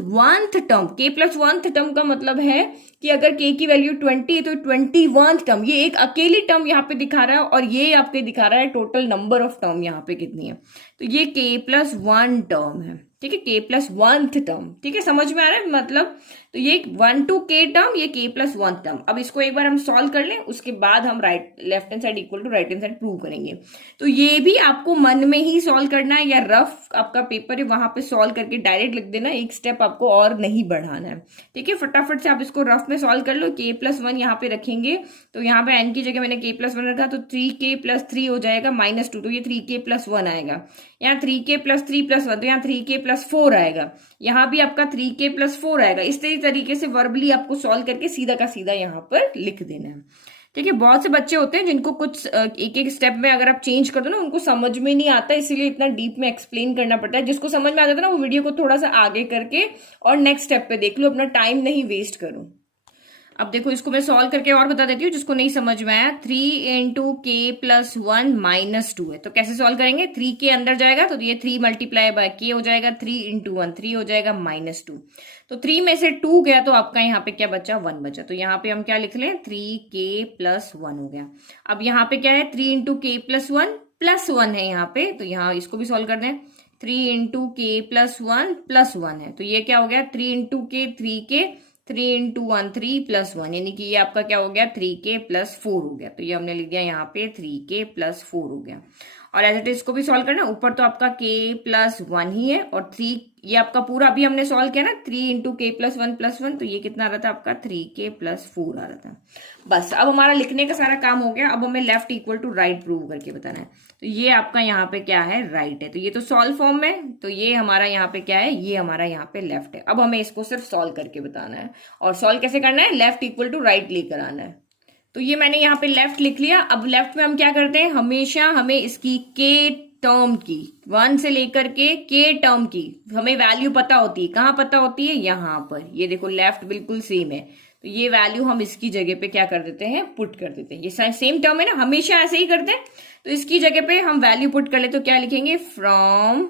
वन टर्म का मतलब है कि अगर k की वैल्यू 20 है तो 21 टर्म, ये एक अकेली टर्म यहाँ पे दिखा रहा है, और ये आपके दिखा रहा है टोटल नंबर ऑफ टर्म यहाँ पे कितनी है। तो ये k प्लस वन टर्म है, ठीक है, k प्लस वन टर्म, ठीक है, समझ में आ रहा है मतलब। तो ये 1 to k टर्म, ये k प्लस वन टर्म। अब इसको एक बार हम सॉल्व कर लें, उसके बाद हम left hand side equal to right hand side prove करेंगे। तो ये भी आपको मन में ही सॉल्व करना है, या रफ आपका पेपर है वहां पे सॉल्व करके डायरेक्ट लिख देना, एक स्टेप आपको और नहीं बढ़ाना है, ठीक है। फटाफट से आप इसको रफ में सॉल्व कर लो। k प्लस वन यहाँ पे रखेंगे, तो यहाँ पे n की जगह मैंने k प्लस वन रखा, तो 3k प्लस थ्री हो जाएगा माइनस टू, तो ये 3k प्लस वन आएगा। यहाँ 3k plus three plus one, तो यहाँ 3k प्लस फोर आएगा। यहाँ भी आपका 3k प्लस फोर आएगा। इस तरीके से वर्बली आपको सॉल्व करके सीधा का सीधा यहाँ पर लिख देना है, ठीक है। बहुत से बच्चे होते हैं जिनको कुछ एक एक स्टेप में अगर आप चेंज कर दो ना, उनको समझ में नहीं आता, इसीलिए इतना डीप में एक्सप्लेन करना पड़ता है। जिसको समझ में आ जाता है ना, वो वीडियो को थोड़ा सा आगे करके और नेक्स्ट स्टेप पे देख लो, अपना टाइम नहीं वेस्ट करो। अब देखो इसको मैं सॉल्व करके और बता देती हूँ जिसको नहीं समझ में आया। 3 into k plus one minus two है, तो कैसे सॉल्व करेंगे, 3 के अंदर जाएगा तो ये 3 मल्टीप्लाई बाय k हो जाएगा, 3 इंटू वन 3 हो जाएगा माइनस टू। तो 3 में से 2 गया तो आपका यहाँ पे क्या बचा, 1 बचा। तो यहाँ पे हम क्या लिख लें, 3k प्लस वन हो गया। अब यहाँ पे क्या है, 3 इंटू k प्लस वन है यहाँ पे, तो यहाँ इसको भी सॉल्व कर दें। 3 इंटू k प्लस वन है, तो ये क्या हो गया, 3 into k 3k, 3 into one 3 plus one, यानी कि ये आपका क्या हो गया, 3k प्लस फोर हो गया। तो ये हमने लिख दिया यहाँ पे 3k प्लस फोर हो गया। और एज इट इज इसको भी सॉल्व करना, ऊपर तो आपका k प्लस वन ही है, और 3 ये आपका पूरा अभी हमने सॉल्व किया ना, 3 इंटू k प्लस वन, तो ये कितना आ रहा था आपका 3k प्लस फोर आ रहा था। बस अब हमारा लिखने का सारा काम हो गया। अब हमें left equal to right prove करके बताना है। तो ये आपका यहाँ पे क्या है, राइट है, तो ये तो सॉल्व फॉर्म में, तो ये हमारा यहाँ पे क्या है, ये हमारा यहाँ पे लेफ्ट है। अब हमें इसको सिर्फ सॉल्व करके बताना है, और सॉल्व कैसे करना है, लेफ्ट इक्वल टू राइट लेकर आना है। तो ये मैंने यहाँ पे लेफ्ट लिख लिया। अब लेफ्ट में हम क्या करते हैं, हमेशा हमें इसकी k टर्म की, 1 से लेकर के k टर्म की हमें वैल्यू पता होती है। कहाँ पता होती है? यहाँ पर। ये देखो लेफ्ट बिल्कुल सेम है, तो ये वैल्यू हम इसकी जगह पे क्या कर देते हैं? पुट कर देते हैं। ये सेम टर्म है ना, हमेशा ऐसे ही करते हैं। तो इसकी जगह पे हम वैल्यू पुट कर ले तो क्या लिखेंगे? From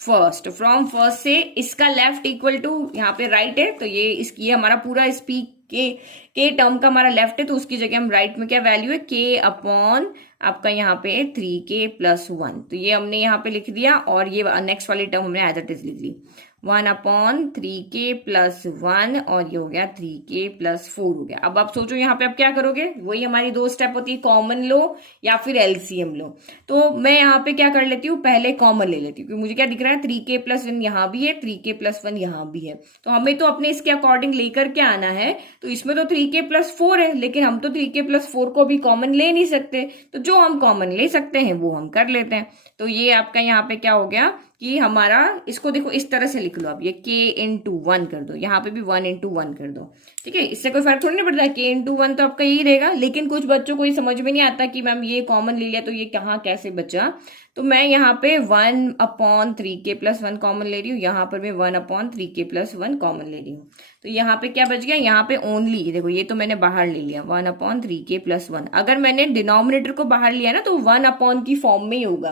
first. फ्रॉम फर्स्ट से इसका लेफ्ट इक्वल टू यहाँ पे राइट है, तो ये हमारा पूरा स्पीक के टर्म का हमारा लेफ्ट है, तो उसकी जगह हम राइट में क्या वैल्यू है? के अपॉन आपका यहाँ पे 3k+1। तो ये हमने यहाँ पे लिख दिया, और ये नेक्स्ट वाली टर्म हमने एज इट इज लिख ली, 1/3k+1, और ये हो गया 3k+4 हो गया। अब आप सोचो यहाँ पे आप क्या करोगे? वही हमारी 2 स्टेप होती है, कॉमन लो या फिर एलसीएम लो। तो मैं यहाँ पे क्या कर लेती हूँ? पहले कॉमन ले लेती हूँ, क्योंकि मुझे क्या दिख रहा है? 3k+1 यहाँ भी है, 3k+1 यहाँ भी है, तो हमें तो अपने इसके अकॉर्डिंग लेकर के आना है। तो इसमें तो 3k+4 है, लेकिन हम तो 3k+4 को भी कॉमन ले नहीं सकते, तो जो हम कॉमन ले सकते हैं वो हम कर लेते हैं। तो ये आपका यहाँ पे क्या हो गया कि हमारा, इसको देखो इस तरह से लिख लो आप, ये k×1 कर दो, यहाँ पे भी 1×1 कर दो, ठीक है। इससे कोई फर्क थोड़ी नहीं पड़ता है, k×1 तो आपका यही रहेगा। लेकिन कुछ बच्चों को ये समझ में नहीं आता कि मैम ये कॉमन ले लिया तो ये कहाँ कैसे बचा। तो मैं यहाँ पे 1/3k+1 कॉमन ले रही हूँ, यहाँ पर मैं 1/3k+1 कॉमन ले रही हूँ। तो यहाँ पे क्या बच गया? यहाँ पे ओनली देखो, ये तो मैंने बाहर ले लिया 1/3k+1। अगर मैंने डिनोमिनेटर को बाहर लिया ना तो 1 की फॉर्म में ही होगा,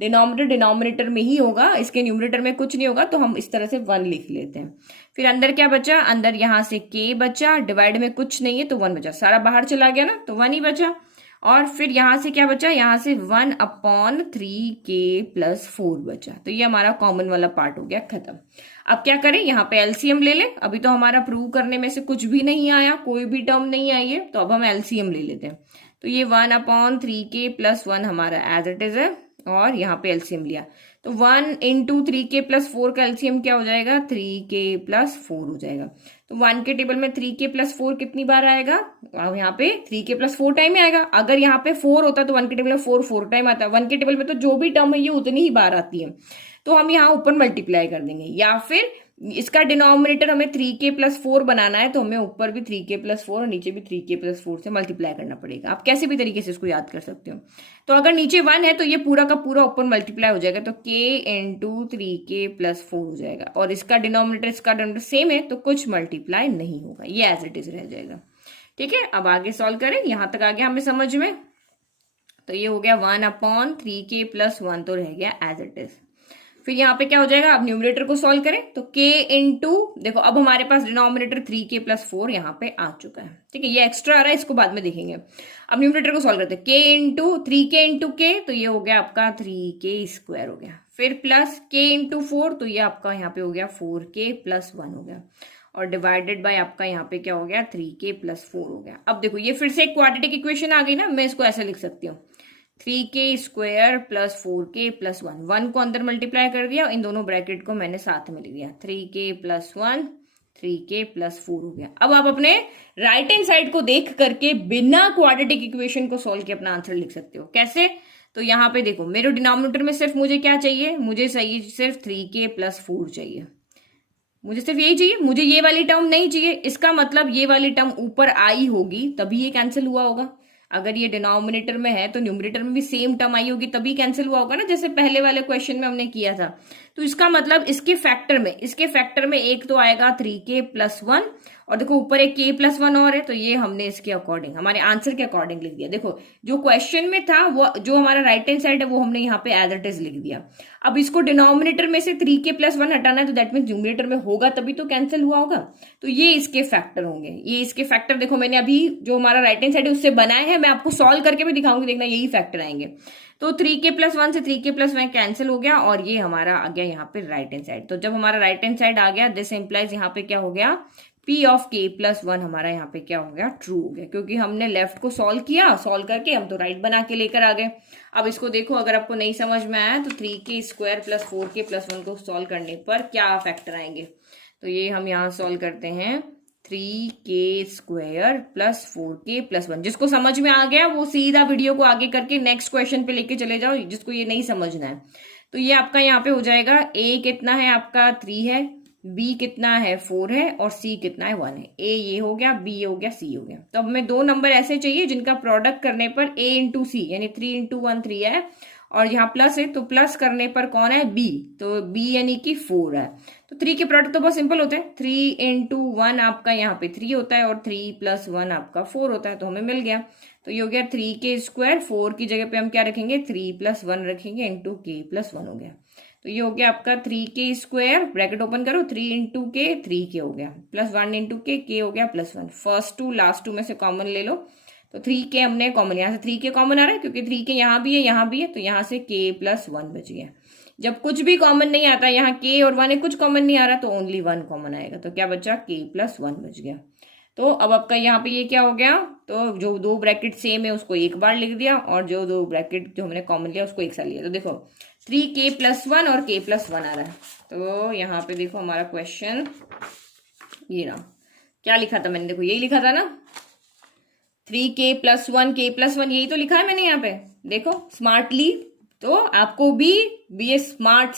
डिनोमिनेटर डिनोमिनेटर में ही होगा, इसके न्यूमरेटर में कुछ नहीं होगा, तो हम इस तरह से 1 लिख लेते हैं। फिर अंदर क्या बचा? अंदर यहाँ से k बचा, डिवाइड में कुछ नहीं है तो 1 बचा, सारा बाहर चला गया ना तो 1 ही बचा। और फिर यहाँ से क्या बचा? यहाँ से 1/3k+4 बचा। तो ये हमारा कॉमन वाला पार्ट हो गया खत्म। अब क्या करें? यहाँ पे एलसीएम ले लें। अभी तो हमारा प्रूव करने में से कुछ भी नहीं आया, कोई भी टर्म नहीं आई है, तो अब हम एलसीएम ले लेते हैं। तो ये 1/3k+1 हमारा एज इट इज है, और यहाँ पे एलसीएम लिया तो 1×3k+4 का एलसीएम क्या हो जाएगा? 3k+4 हो जाएगा। तो 1 के टेबल में 3k+4 कितनी बार आएगा? अब यहाँ पे 3k+4 टाइम ही आएगा। अगर यहाँ पे 4 होता तो 1 के टेबल में 4 टाइम आता है। 1 के टेबल में तो जो भी टर्म है ये उतनी ही बार आती है, तो हम यहाँ ऊपर मल्टीप्लाई कर देंगे। या फिर इसका डिनोमिनेटर हमें 3k+4 बनाना है, तो हमें ऊपर भी 3k+4 और नीचे भी 3k+4 से मल्टीप्लाई करना पड़ेगा। आप कैसे भी तरीके से इसको याद कर सकते हो। तो अगर नीचे 1 है तो ये पूरा का पूरा ऊपर मल्टीप्लाई हो जाएगा, तो k×3k+4 हो जाएगा। और इसका डिनोमिनेटर इसका डिनोमिनेटर सेम है, तो कुछ मल्टीप्लाई नहीं होगा, ये एज इट इज रह जाएगा। ठीक है, अब आगे सॉल्व करें। यहां तक आ गया हमें समझ में। तो ये हो गया 1/3k+1 तो रह गया एज इट इज। फिर यहाँ पे क्या हो जाएगा? अब न्यूमरेटर को सॉल्व करें तो देखो अब हमारे पास डिनोमिनेटर 3k+4 यहाँ पे आ चुका है। ठीक है, ये एक्स्ट्रा आ रहा है, इसको बाद में देखेंगे। अब न्यूमरेटर को सॉल्व करते हैं, k×3k तो ये हो गया आपका 3k² हो गया। फिर प्लस k×4 तो ये आपका यहाँ पे हो गया 4k+1 हो गया। और डिवाइडेड बाय आपका यहाँ पे क्या हो गया? 3k+4 हो गया। अब देखो ये फिर से एक क्वाड्रेटिक इक्वेशन आ गई ना, मैं इसको ऐसे लिख सकती हूँ 3k² + 4k+1। 1 को अंदर मल्टीप्लाई कर दिया, इन दोनों ब्रैकेट को मैंने साथ में लिख दिया, 3k+1 3k+4 हो गया। अब आप अपने राइट हैंड साइड को देख करके बिना क्वाड्रेटिक इक्वेशन को सॉल्व किए अपना आंसर लिख सकते हो। कैसे? तो यहाँ पे देखो मेरे डिनोमिनेटर में सिर्फ मुझे क्या चाहिए? मुझे चाहिए सिर्फ 3k+4 चाहिए, मुझे सिर्फ यही चाहिए, मुझे ये वाली टर्म नहीं चाहिए। इसका मतलब ये वाली टर्म ऊपर आई होगी तभी ये कैंसिल हुआ होगा। अगर ये डिनोमिनेटर में है तो न्यूमरेटर में भी सेम टर्म आई होगी तभी कैंसिल हुआ होगा ना, जैसे पहले वाले क्वेश्चन में हमने किया था। तो इसका मतलब इसके फैक्टर में एक तो आएगा 3k+1 और देखो ऊपर एक k+1 और है, तो ये हमने इसके अकॉर्डिंग हमारे आंसर के अकॉर्डिंग लिख दिया। देखो जो क्वेश्चन में था वो जो हमारा राइट हैंड साइड है वो हमने यहाँ पे एज इट इज लिख दिया। अब इसको डिनोमिनेटर में से 3k+1 हटाना है, तो दैट मीन्स न्यूमरेटर में होगा तभी तो कैंसिल हुआ होगा। तो ये इसके फैक्टर होंगे। ये इसके फैक्टर देखो मैंने अभी जो हमारा राइट हैंड साइड है उससे बनाए हैं, मैं आपको सॉल्व करके भी दिखाऊंगी, देखना यही फैक्टर आएंगे। तो 3k+1 से 3k+1 कैंसिल हो गया और ये हमारा आ गया यहाँ पे राइट हैंड साइड। तो जब हमारा राइट हैंड साइड आ गया, दिस इंप्लाइज यहाँ पे क्या हो गया? P ऑफ k+1 हमारा यहाँ पे क्या हो गया? ट्रू हो गया, क्योंकि हमने लेफ्ट को सॉल्व किया, सॉल्व करके हम तो राइट बना के लेकर आ गए। अब इसको देखो, अगर आपको नहीं समझ में आया तो 3k² + 4k+1 को सॉल्व करने पर क्या फैक्टर आएंगे। तो ये हम यहाँ सॉल्व करते हैं 3k² + 4k+1। जिसको समझ में आ गया वो सीधा वीडियो को आगे करके नेक्स्ट क्वेश्चन पे लेके चले जाओ, जिसको ये नहीं समझना है। तो ये आपका यहाँ पे हो जाएगा, a कितना है आपका 3 है, b कितना है 4 है और c कितना है 1 है। a ये हो गया, b ये हो गया, c हो गया। तो अब हमें दो नंबर ऐसे चाहिए जिनका प्रोडक्ट करने पर a × c यानी 3 × 1 3 है और यहाँ प्लस है, तो प्लस करने पर कौन है, बी, तो बी यानी कि 4 है। तो 3 के प्रोडक्ट तो बहुत सिंपल होते हैं, 3 इंटू 1 आपका यहाँ पे 3 होता है और 3 प्लस 1 आपका 4 होता है, तो हमें मिल गया। तो ये हो गया 3 के स्क्वायर, 4 की जगह पे हम क्या रखेंगे, 3 प्लस 1 रखेंगे इंटू के प्लस 1 हो गया। तो ये हो गया आपका 3 के स्क्वायर, ब्रैकेट ओपन करो, 3 इंटू के 3 के हो गया, प्लस 1 इंटू के हो गया plus 1। First two last two में से कॉमन ले लो, तो 3 के हमने कॉमन, यहाँ से 3 के कॉमन आ रहा है क्योंकि 3 के यहाँ भी है यहाँ भी है, तो यहाँ से के प्लस 1 बच गया। जब कुछ भी कॉमन नहीं आता, यहाँ के और 1 है, कुछ कॉमन नहीं आ रहा, तो ओनली 1 कॉमन आएगा, तो क्या बचा, के प्लस 1 बच गया। तो अब आपका यहाँ पे ये क्या हो गया, तो जो दो ब्रैकेट सेम है उसको एक बार लिख दिया और जो दो ब्रैकेट जो हमने कॉमन लिया उसको एक साथ लिया। तो देखो 3k प्लस 1 और k प्लस 1 आ रहा है। तो यहाँ पे देखो हमारा क्वेश्चन ये रहा, क्या लिखा था मैंने, देखो यही लिखा था ना, 3k प्लस 1 k प्लस 1, यही तो लिखा है मैंने यहाँ पे, देखो स्मार्टली। तो आपको भी बी ए स्मार्ट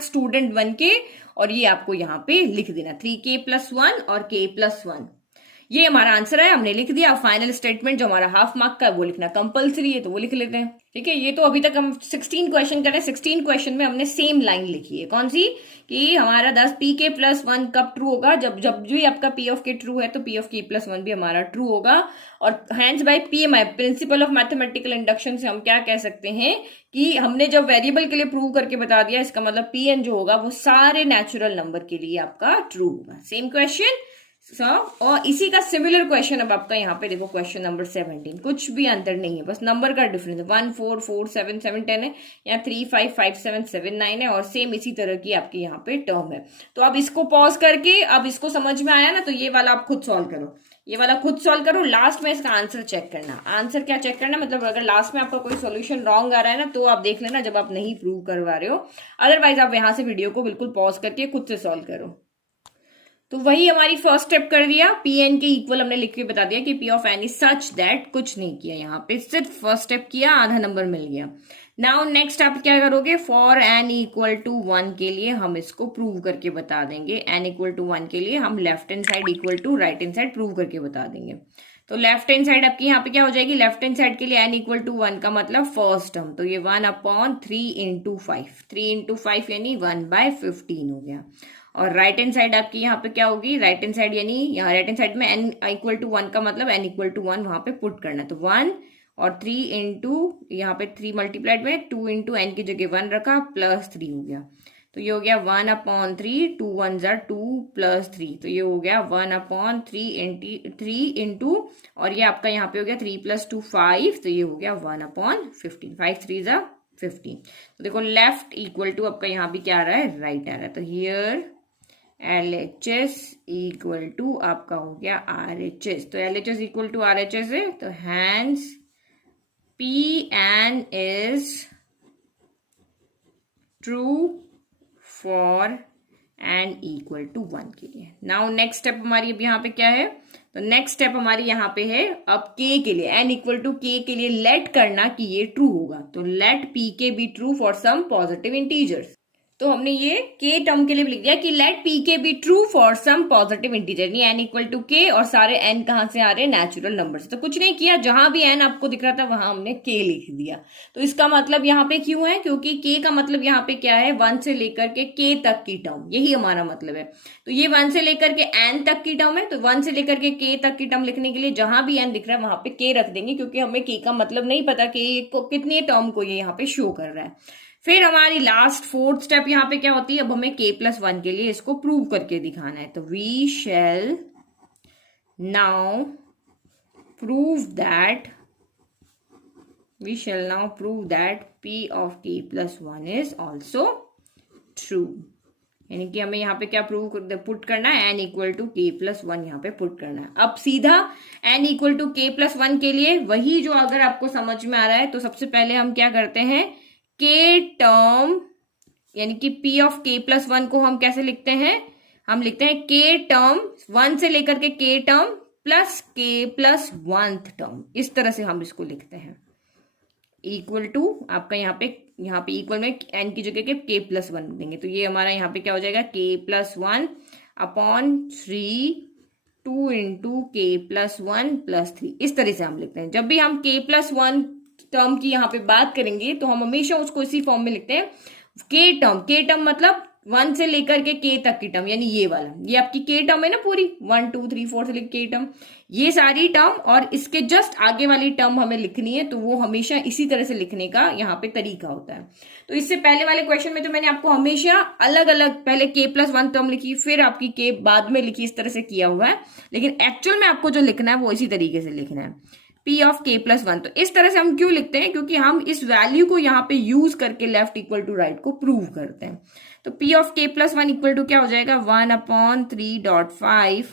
स्टूडेंट बन के और ये आपको यहाँ पे लिख देना 3k प्लस 1 और k प्लस 1, ये हमारा आंसर है, हमने लिख दिया। फाइनल स्टेटमेंट जो हमारा हाफ मार्क का है वो लिखना कंपलसरी है, तो वो लिख लेते हैं। ठीक है, ये तो अभी तक हम 16 क्वेश्चन करें, 16 क्वेश्चन में हमने सेम लाइन लिखी है, कौन सी, कि हमारा 10 पी के प्लस 1 कब ट्रू होगा, जब भी आपका पी ऑफ के ट्रू है तो पी ऑफ के प्लस 1 भी हमारा ट्रू होगा। और hands bye PMI, principal of mathematical induction से हम क्या कह सकते हैं कि हमने जब वेरिएबल के लिए प्रूव करके बता दिया, इसका मतलब पी एन जो होगा वो सारे नेचुरल नंबर के लिए आपका ट्रू होगा। सेम क्वेश्चन और इसी का सिमिलर क्वेश्चन अब आपका यहाँ पे देखो, क्वेश्चन नंबर 17, कुछ भी अंतर नहीं है, बस नंबर का डिफरेंस है, 1 4 4 7 7 10 है, यहाँ 3 5 5 7 7 9 है, और सेम इसी तरह की आपके यहाँ पे टर्म है। तो अब इसको पॉज करके, अब इसको समझ में आया ना, तो ये वाला आप खुद सॉल्व करो, ये वाला खुद सॉल्व करो, लास्ट में इसका आंसर चेक करना। आंसर क्या चेक करना, मतलब अगर लास्ट में आपका कोई सॉल्यूशन रॉन्ग आ रहा है ना, तो आप देख लेना जब आप नहीं प्रूव करवा रहे हो, अदरवाइज आप यहाँ से वीडियो को बिल्कुल पॉज करके खुद से सॉल्व करो। तो वही हमारी फर्स्ट स्टेप कर दिया, पी एन के इक्वल हमने लिख के बता दिया कि P of n is such that, कुछ नहीं किया यहाँ पे, सिर्फ फर्स्ट स्टेप किया, आधा नंबर मिल गया। नाउ नेक्स्ट आप क्या करोगे, फॉर एन इक्वल टू 1 के लिए हम इसको प्रूव करके बता देंगे, एन इक्वल टू 1 के लिए हम left hand side equal to right hand side prove करके बता देंगे। तो लेफ्ट हैंड साइड आपकी यहाँ पे क्या हो जाएगी, लेफ्ट हैंड साइड के लिए एन इक्वल टू 1 का मतलब फर्स्ट टर्म, तो ये 1/3 इंटू 5, 3 इंटू 5 यानी 1/15 हो गया। और राइट हैंड साइड आपकी यहाँ पे क्या होगी, राइट हैंड साइड यानी यहाँ राइट हैंड साइड में एन इक्वल टू 1 का मतलब एन इक्वल टू 1 वहां पे पुट करना, तो 1 और 3 इंटू यहाँ पे 3 मल्टीप्लाइड में 2 इंटू एन की जगह 1 रखा प्लस 3 हो गया, तो ये हो गया 1/3, 2 1 ज़ा 2 प्लस 3, तो ये हो गया 1/3 इंटू और ये आपका यहाँ पे हो गया 3 + 2 5, तो ये हो गया 1/15, 5 3 ज़ा 15। तो देखो लेफ्ट इक्वल टू आपका यहाँ भी क्या आ रहा है, राइट आ रहा है, तो हियर LHS इक्वल टू आपका हो गया RHS, तो LHS इक्वल टू RHS है, तो hence PN is true for n equal to 1 के लिए। नाउ नेक्स्ट स्टेप हमारी अब यहाँ पे क्या है, तो नेक्स्ट स्टेप हमारी यहाँ पे है अब k के लिए, n इक्वल टू k के लिए लेट करना कि ये ट्रू होगा, तो let pk be true for some positive integers. तो हमने ये k टर्म के लिए लिख दिया कि let pk be true for some positive integer, यानी n इक्वल टू k और सारे n कहां से आ रहे हैं, नेचुरल नंबर से। तो कुछ नहीं किया, जहां भी n आपको दिख रहा था वहां हमने k लिख दिया। तो इसका मतलब यहाँ पे क्यों है, क्योंकि k का मतलब यहाँ पे क्या है, 1 से लेकर के k तक की टर्म, यही हमारा मतलब है। तो ये 1 से लेकर के n तक की टर्म है, तो 1 से लेकर के k तक की टर्म लिखने के लिए जहां भी n दिख रहा है वहां पे k रख देंगे, क्योंकि हमें k का मतलब नहीं पता कि कितनी टर्म को ये यहाँ पे शो कर रहा है। फिर हमारी लास्ट फोर्थ स्टेप यहाँ पे क्या होती है, अब हमें k + 1 के लिए इसको प्रूव करके दिखाना है, तो we shall now prove that p of k + 1 is also true, यानी कि हमें यहाँ पे क्या प्रूव पुट करना है, n इक्वल टू k + 1 यहाँ पे पुट करना है। अब सीधा n इक्वल टू k + 1 के लिए वही जो अगर आपको समझ में आ रहा है, तो सबसे पहले हम क्या करते हैं, k टर्म यानी कि p ऑफ k + 1 को हम कैसे लिखते हैं, हम लिखते हैं k टर्म 1 से लेकर के k term plus k + 1th term, इस तरह से हम इसको लिखते हैं। इक्वल टू आपका यहाँ पे इक्वल में n की जगह के k + 1 देंगे, तो ये हमारा यहाँ पे क्या हो जाएगा, k + 1/3 2 इंटू k + 1 + 3, इस तरह से हम लिखते हैं। जब भी हम k + 1 टर्म की यहाँ पे बात करेंगे तो हम हमेशा उसको इसी फॉर्म में लिखते हैं, के टर्म मतलब 1 से लेकर के k तक की टर्म, यानी ये वाला, ये आपकी k टर्म है ना पूरी, 1 2 3 4 से लेकर k टर्म, ये सारी टर्म और इसके जस्ट आगे वाली टर्म हमें लिखनी है, तो वो हमेशा इसी तरह से लिखने का यहाँ पे तरीका होता है। तो इससे पहले वाले क्वेश्चन में तो मैंने आपको हमेशा अलग अलग पहले k+1 टर्म लिखी, फिर आपकी k बाद में लिखी, इस तरह से किया हुआ है, लेकिन एक्चुअल में आपको जो लिखना है वो इसी तरीके से लिखना है, p ऑफ k+1। तो इस तरह से हम क्यों लिखते हैं, क्योंकि हम इस वैल्यू को यहाँ पे यूज करके लेफ्ट इक्वल टू राइट को प्रूव करते हैं। तो p of k+1 equal to क्या हो जाएगा, 1/3.5।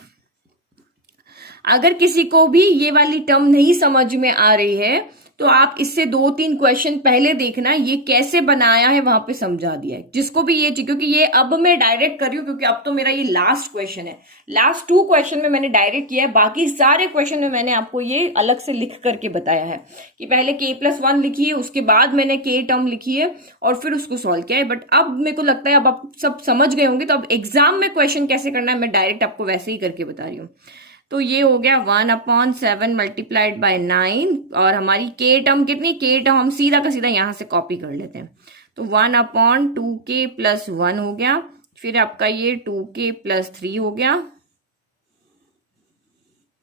अगर किसी को भी ये वाली टर्म नहीं समझ में आ रही है तो आप इससे 2-3 क्वेश्चन पहले देखना, ये कैसे बनाया है वहां पे समझा दिया है। जिसको भी ये, क्योंकि ये अब मैं डायरेक्ट कर रही हूँ क्योंकि अब तो मेरा ये लास्ट क्वेश्चन है, लास्ट 2 क्वेश्चन में मैंने डायरेक्ट किया है, बाकी सारे क्वेश्चन में मैंने आपको ये अलग से लिख करके बताया है कि पहले k+1 लिखी है, उसके बाद मैंने k टर्म लिखी है और फिर उसको सॉल्व किया है। बट अब मेरे को लगता है अब आप सब समझ गए होंगे, तो अब एग्जाम में क्वेश्चन कैसे करना है मैं डायरेक्ट आपको वैसे ही करके बता रही हूँ। तो ये हो गया 1/7 मल्टीप्लाइड बाय 9, और हमारी k टर्म कितनी, k टर्म हम सीधा का सीधा यहां से कॉपी कर लेते हैं, तो 1/2k+1 हो गया, फिर आपका ये 2k+3 हो गया,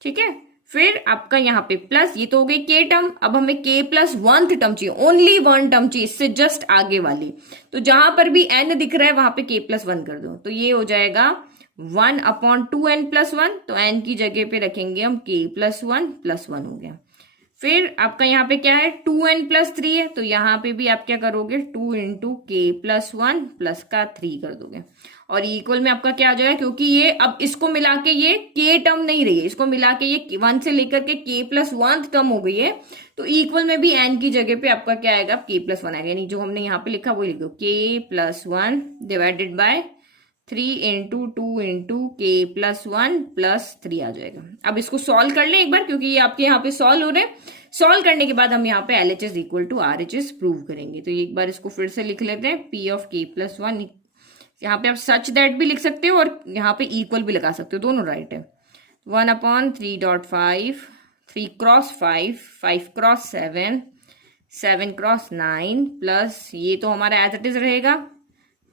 ठीक है। फिर आपका यहाँ पे प्लस, ये तो हो गई k टर्म, अब हमें k+1 टर्म चाहिए, ओनली 1 टर्म चाहिए, इससे जस्ट आगे वाली, तो जहां पर भी n दिख रहा है वहां पे k+1 कर दो, तो ये हो जाएगा 1/2n+1, तो n की जगह पे रखेंगे हम k+1+1 हो गया। फिर आपका यहाँ पे क्या है, 2n+3 है, तो यहाँ पे भी आप क्या करोगे, 2 × k+1 प्लस का 3 कर दोगे, और इक्वल में आपका क्या आ जाएगा, क्योंकि ये अब इसको मिला के ये k टर्म नहीं रही है, इसको मिला के ये 1 से लेकर के k+1 टर्म हो गई है, तो इक्वल में भी n की जगह पे आपका क्या आएगा, k+1 आएगा, यानी जो हमने यहाँ पे लिखा वो लिखो, k+1 divided by 3 × 2 × k+1 plus 3 आ जाएगा। अब इसको सॉल्व कर लें एक बार, क्योंकि ये आपके यहाँ पे सॉल्व हो रहे हैं। सॉल्व करने के बाद हम यहाँ पे LHS equal to RHS prove करेंगे। तो एक बार इसको फिर से लिख लेते हैं, p ऑफ k+1, यहाँ पे आप सच दैट भी लिख सकते हो और यहाँ पे इक्वल भी लगा सकते हो, दोनों राइट है। 1/3.5, 3 × 5, 5 × 7, 7 × 9 प्लस ये तो हमारा एज इट इज रहेगा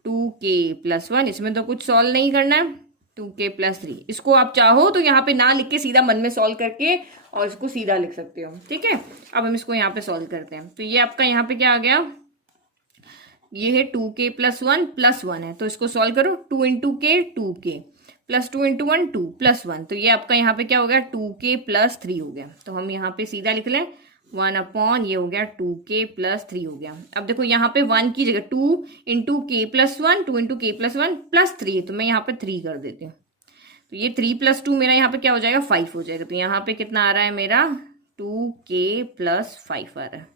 2k+1, इसमें तो कुछ सॉल्व नहीं करना है, 2k+3, इसको आप चाहो तो यहाँ पे ना लिख के सीधा मन में सॉल्व करके और इसको सीधा लिख सकते हो, ठीक है। अब हम इसको यहाँ पे सॉल्व करते हैं, तो ये आपका यहाँ पे क्या आ गया, ये है 2k+1 + 1 है, तो इसको सॉल्व करो, 2 × k 2k प्लस 2 × 1 2 + 1, तो ये आपका यहाँ पे क्या हो गया, 2k+3 हो गया। तो हम यहाँ पे सीधा लिख लें 1/, ये हो गया 2k+3 हो गया। अब देखो यहाँ पे 1 की जगह 2 × k+1, 2 × k+1 प्लस 3, तो मैं यहाँ पे 3 कर देती हूँ, तो ये 3 + 2 मेरा यहाँ पे क्या हो जाएगा, 5 हो जाएगा। तो यहाँ पे कितना आ रहा है मेरा, 2k+5 आ रहा है,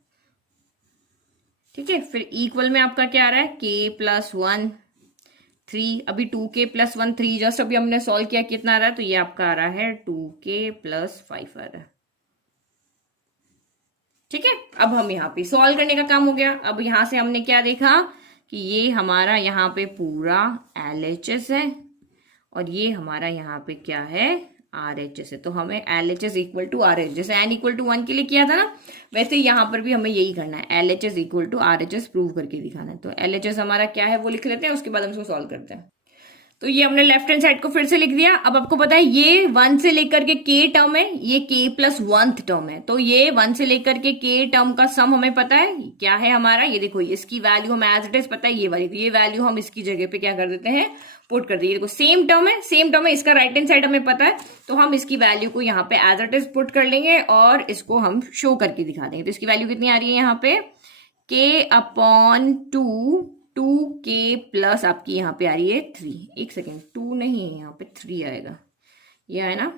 ठीक है। फिर इक्वल में आपका क्या आ रहा है, k+1 3, अभी 2k+1 3 जस्ट अभी हमने सॉल्व किया, कितना आ रहा है, तो ये आपका आ रहा है 2k+5 आ रहा है, ठीक है। अब हम यहाँ पे सॉल्व करने का काम हो गया। अब यहाँ से हमने क्या देखा कि ये हमारा यहाँ पे पूरा LHS है और ये हमारा यहाँ पे क्या है, RHS है। तो हमें LHS इक्वल टू RHS, जैसे n इक्वल टू 1 के लिए किया था ना, वैसे यहाँ पर भी हमें यही करना है, LHS equal to RHS prove करके दिखाना है। तो LHS हमारा क्या है वो लिख लेते हैं, उसके बाद हम इसको सॉल्व करते हैं। तो ये हमने लेफ्ट हैंड साइड को फिर से लिख दिया। अब आपको पता है ये 1 से लेकर के k टर्म है, ये k+1 टर्म है, तो ये 1 से लेकर के k टर्म का सम हमें पता है क्या है हमारा, ये देखो इसकी वैल्यू हमें एज इट इज पता है, ये वाली, तो ये वैल्यू हम इसकी जगह पे क्या कर देते हैं, पुट कर दिए। देखो सेम टर्म है, इसका राइट हैंड साइड हमें पता है, तो हम इसकी वैल्यू को यहाँ पे एज इट इज पुट कर लेंगे और इसको हम शो करके दिखा देंगे। तो इसकी वैल्यू कितनी आ रही है यहाँ पे, k/2, 2k प्लस आपकी यहाँ पे आ रही है 3, एक सेकेंड 2 नहीं है, यहाँ पे 3 आएगा, यह है ना,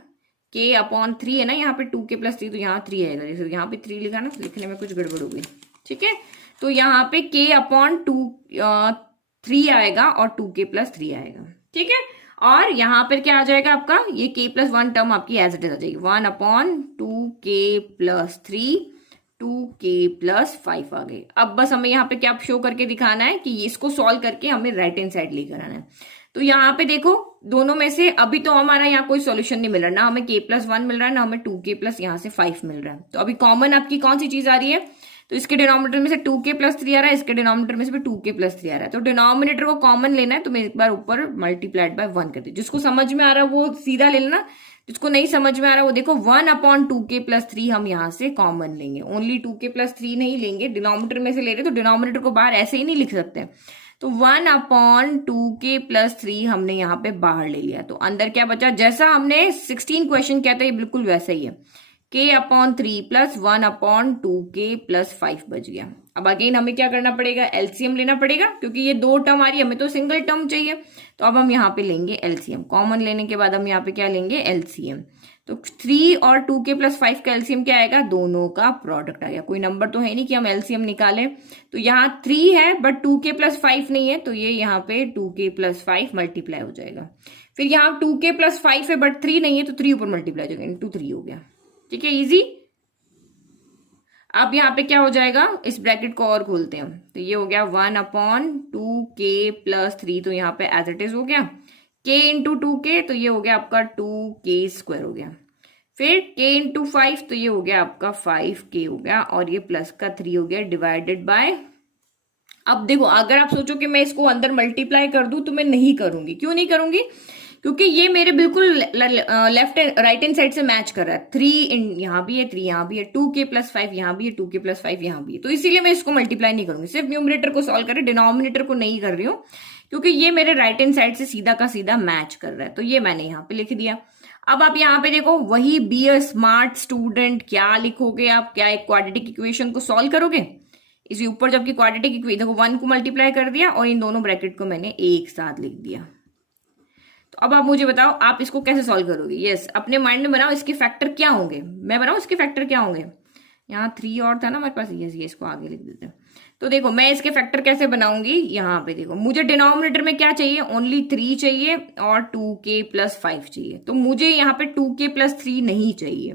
k/3 है ना यहाँ पे 2k+3, तो यहाँ 3 आएगा, जैसे यहाँ पे 3 लिखा ना, लिखने में कुछ गड़बड़ हो गई, ठीक है। तो यहाँ पे k/2 3 आएगा और 2k+3 आएगा, ठीक है। और यहाँ पर क्या आ जाएगा आपका, ये k+1 टर्म आपकी एज इट इज आ जाएगी, 1/2k+3, 2k+5 आ गए। अब बस हमें यहाँ पे क्या शो करके दिखाना है कि इसको सॉल्व करके हमें राइट हैंड साइड लेकर आना है। तो यहाँ पे देखो दोनों में से अभी तो हमारा यहाँ कोई सॉल्यूशन नहीं मिल रहा, ना हमें k+1 मिल रहा है, ना हमें 2k+ यहाँ से 5 मिल रहा है। तो अभी कॉमन आपकी कौन सी चीज आ रही है, तो इसके डिनोमिनेटर में से 2k+3 आ रहा है, इसके डिनोमिनेटर में से भी 2k+3 आ रहा है, तो डिनोमिनेटर को कॉमन लेना है, तो मैं एक बार ऊपर मल्टीप्लाइड बाय 1 कर दी। जिसको समझ में आ रहा है वो सीधा ले लेना, जिसको नहीं समझ में आ रहा वो देखो 1/2k+3 हम यहाँ से कॉमन लेंगे, ओनली 2k+3 नहीं लेंगे, डिनोमिनेटर में से ले रहे तो डिनोमिनेटर को बाहर ऐसे ही नहीं लिख सकते, तो 1/2k+3 हमने यहाँ पे बाहर ले लिया। तो अंदर क्या बचा, जैसा हमने 16 क्वेश्चन किया था ये बिल्कुल वैसा ही है, k/3 + 1/2k+5 बच गया। अब अगेन हमें क्या करना पड़ेगा, एलसीएम लेना पड़ेगा, क्योंकि ये 2 टर्म आ रही है, हमें तो सिंगल टर्म चाहिए, तो अब हम यहाँ पे लेंगे एलसीएम। कॉमन लेने के बाद हम यहाँ पे क्या लेंगे, एलसीएम। तो 3 और 2k+5 का एलसीएम क्या आएगा, दोनों का प्रोडक्ट आ गया। कोई नंबर तो है नहीं कि हम एलसीएम निकालें, तो यहाँ 3 है बट 2k+5 नहीं है, तो ये यहाँ पे 2k+5 मल्टीप्लाई हो जाएगा। फिर यहाँ 2k+5 है बट 3 नहीं है, तो 3 ऊपर मल्टीप्लाई हो जाएगा, इंटू 3 हो गया। ठीक है, इजी। अब यहाँ पे क्या हो जाएगा, इस ब्रैकेट को और खोलते हैं, तो ये हो गया 1/2k+3, तो यहाँ पे एज इट इज हो गया, k × 2k, तो ये हो गया आपका 2k² हो गया। फिर k × 5, तो ये हो गया आपका 5k हो गया, और ये प्लस का 3 हो गया, डिवाइडेड बाय। अब देखो अगर आप सोचो कि मैं इसको अंदर मल्टीप्लाई कर दूं, तो मैं नहीं करूंगी। क्यों नहीं करूंगी, क्योंकि ये मेरे बिल्कुल लेफ्ट राइट हैंड साइड से मैच कर रहा है। 3 यहाँ भी है, 3 यहाँ भी है, 2k+5 यहाँ भी है, 2k+5 यहाँ भी है, तो इसीलिए मैं इसको मल्टीप्लाई नहीं करूंगी। सिर्फ न्यूमरेटर को सॉल्व कर रही, डिनोमिनेटर को नहीं कर रही हूँ, क्योंकि ये मेरे राइट हैंड साइड से सीधा का सीधा मैच कर रहा है, तो ये मैंने यहाँ पे लिख दिया। अब आप यहाँ पे देखो, वही बी अ स्मार्ट स्टूडेंट, क्या लिखोगे आप, क्या एक क्वाड्रेटिक इक्वेशन को सॉल्व करोगे। इसी ऊपर जबकि क्वाड्रेटिक इक्वेशन, देखो 1 को मल्टीप्लाई कर दिया और इन दोनों ब्रैकेट को मैंने एक साथ लिख दिया। तो अब आप मुझे बताओ आप इसको कैसे सॉल्व करोगे। यस, अपने माइंड में बनाओ इसके फैक्टर क्या होंगे, मैं बनाऊं इसके फैक्टर क्या होंगे। यहाँ 3 और था ना हमारे पास, यस, ये इसको आगे लिख देते हैं। तो देखो मैं इसके फैक्टर कैसे बनाऊंगी, यहाँ पे देखो मुझे डिनोमिनेटर में क्या चाहिए, ओनली 3 चाहिए और 2k+5 चाहिए। तो मुझे यहाँ पे 2k+3 नहीं चाहिए,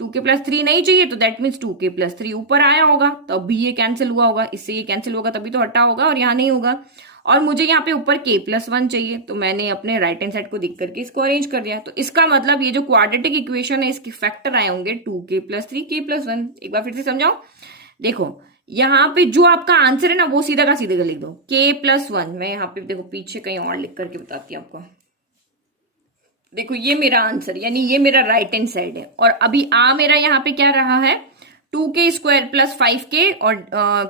2k+3 नहीं चाहिए, तो दैट मीन्स 2k+3 ऊपर आया होगा, तो अभी ये कैंसिल हुआ होगा, इससे ये कैंसिल होगा, तभी तो हटा होगा, और यहाँ नहीं होगा। और मुझे यहाँ पे ऊपर k+1 चाहिए, तो मैंने अपने राइट हैंड साइड को देख करके इसको अरेंज कर दिया। तो इसका मतलब ये जो क्वाड्रेटिक इक्वेशन है इसके फैक्टर आए होंगे 2k+3 k+1। एक बार फिर से समझाओ, देखो यहाँ पे जो आपका आंसर है ना वो सीधा का सीधा लिख दो, k+1। मैं यहाँ पे देखो पीछे कहीं और लिख करके बताती हूँ आपको। देखो ये मेरा आंसर, यानी ये मेरा राइट हैंड साइड है, और अभी मेरा यहाँ पे क्या रहा है, 2k² + 5k और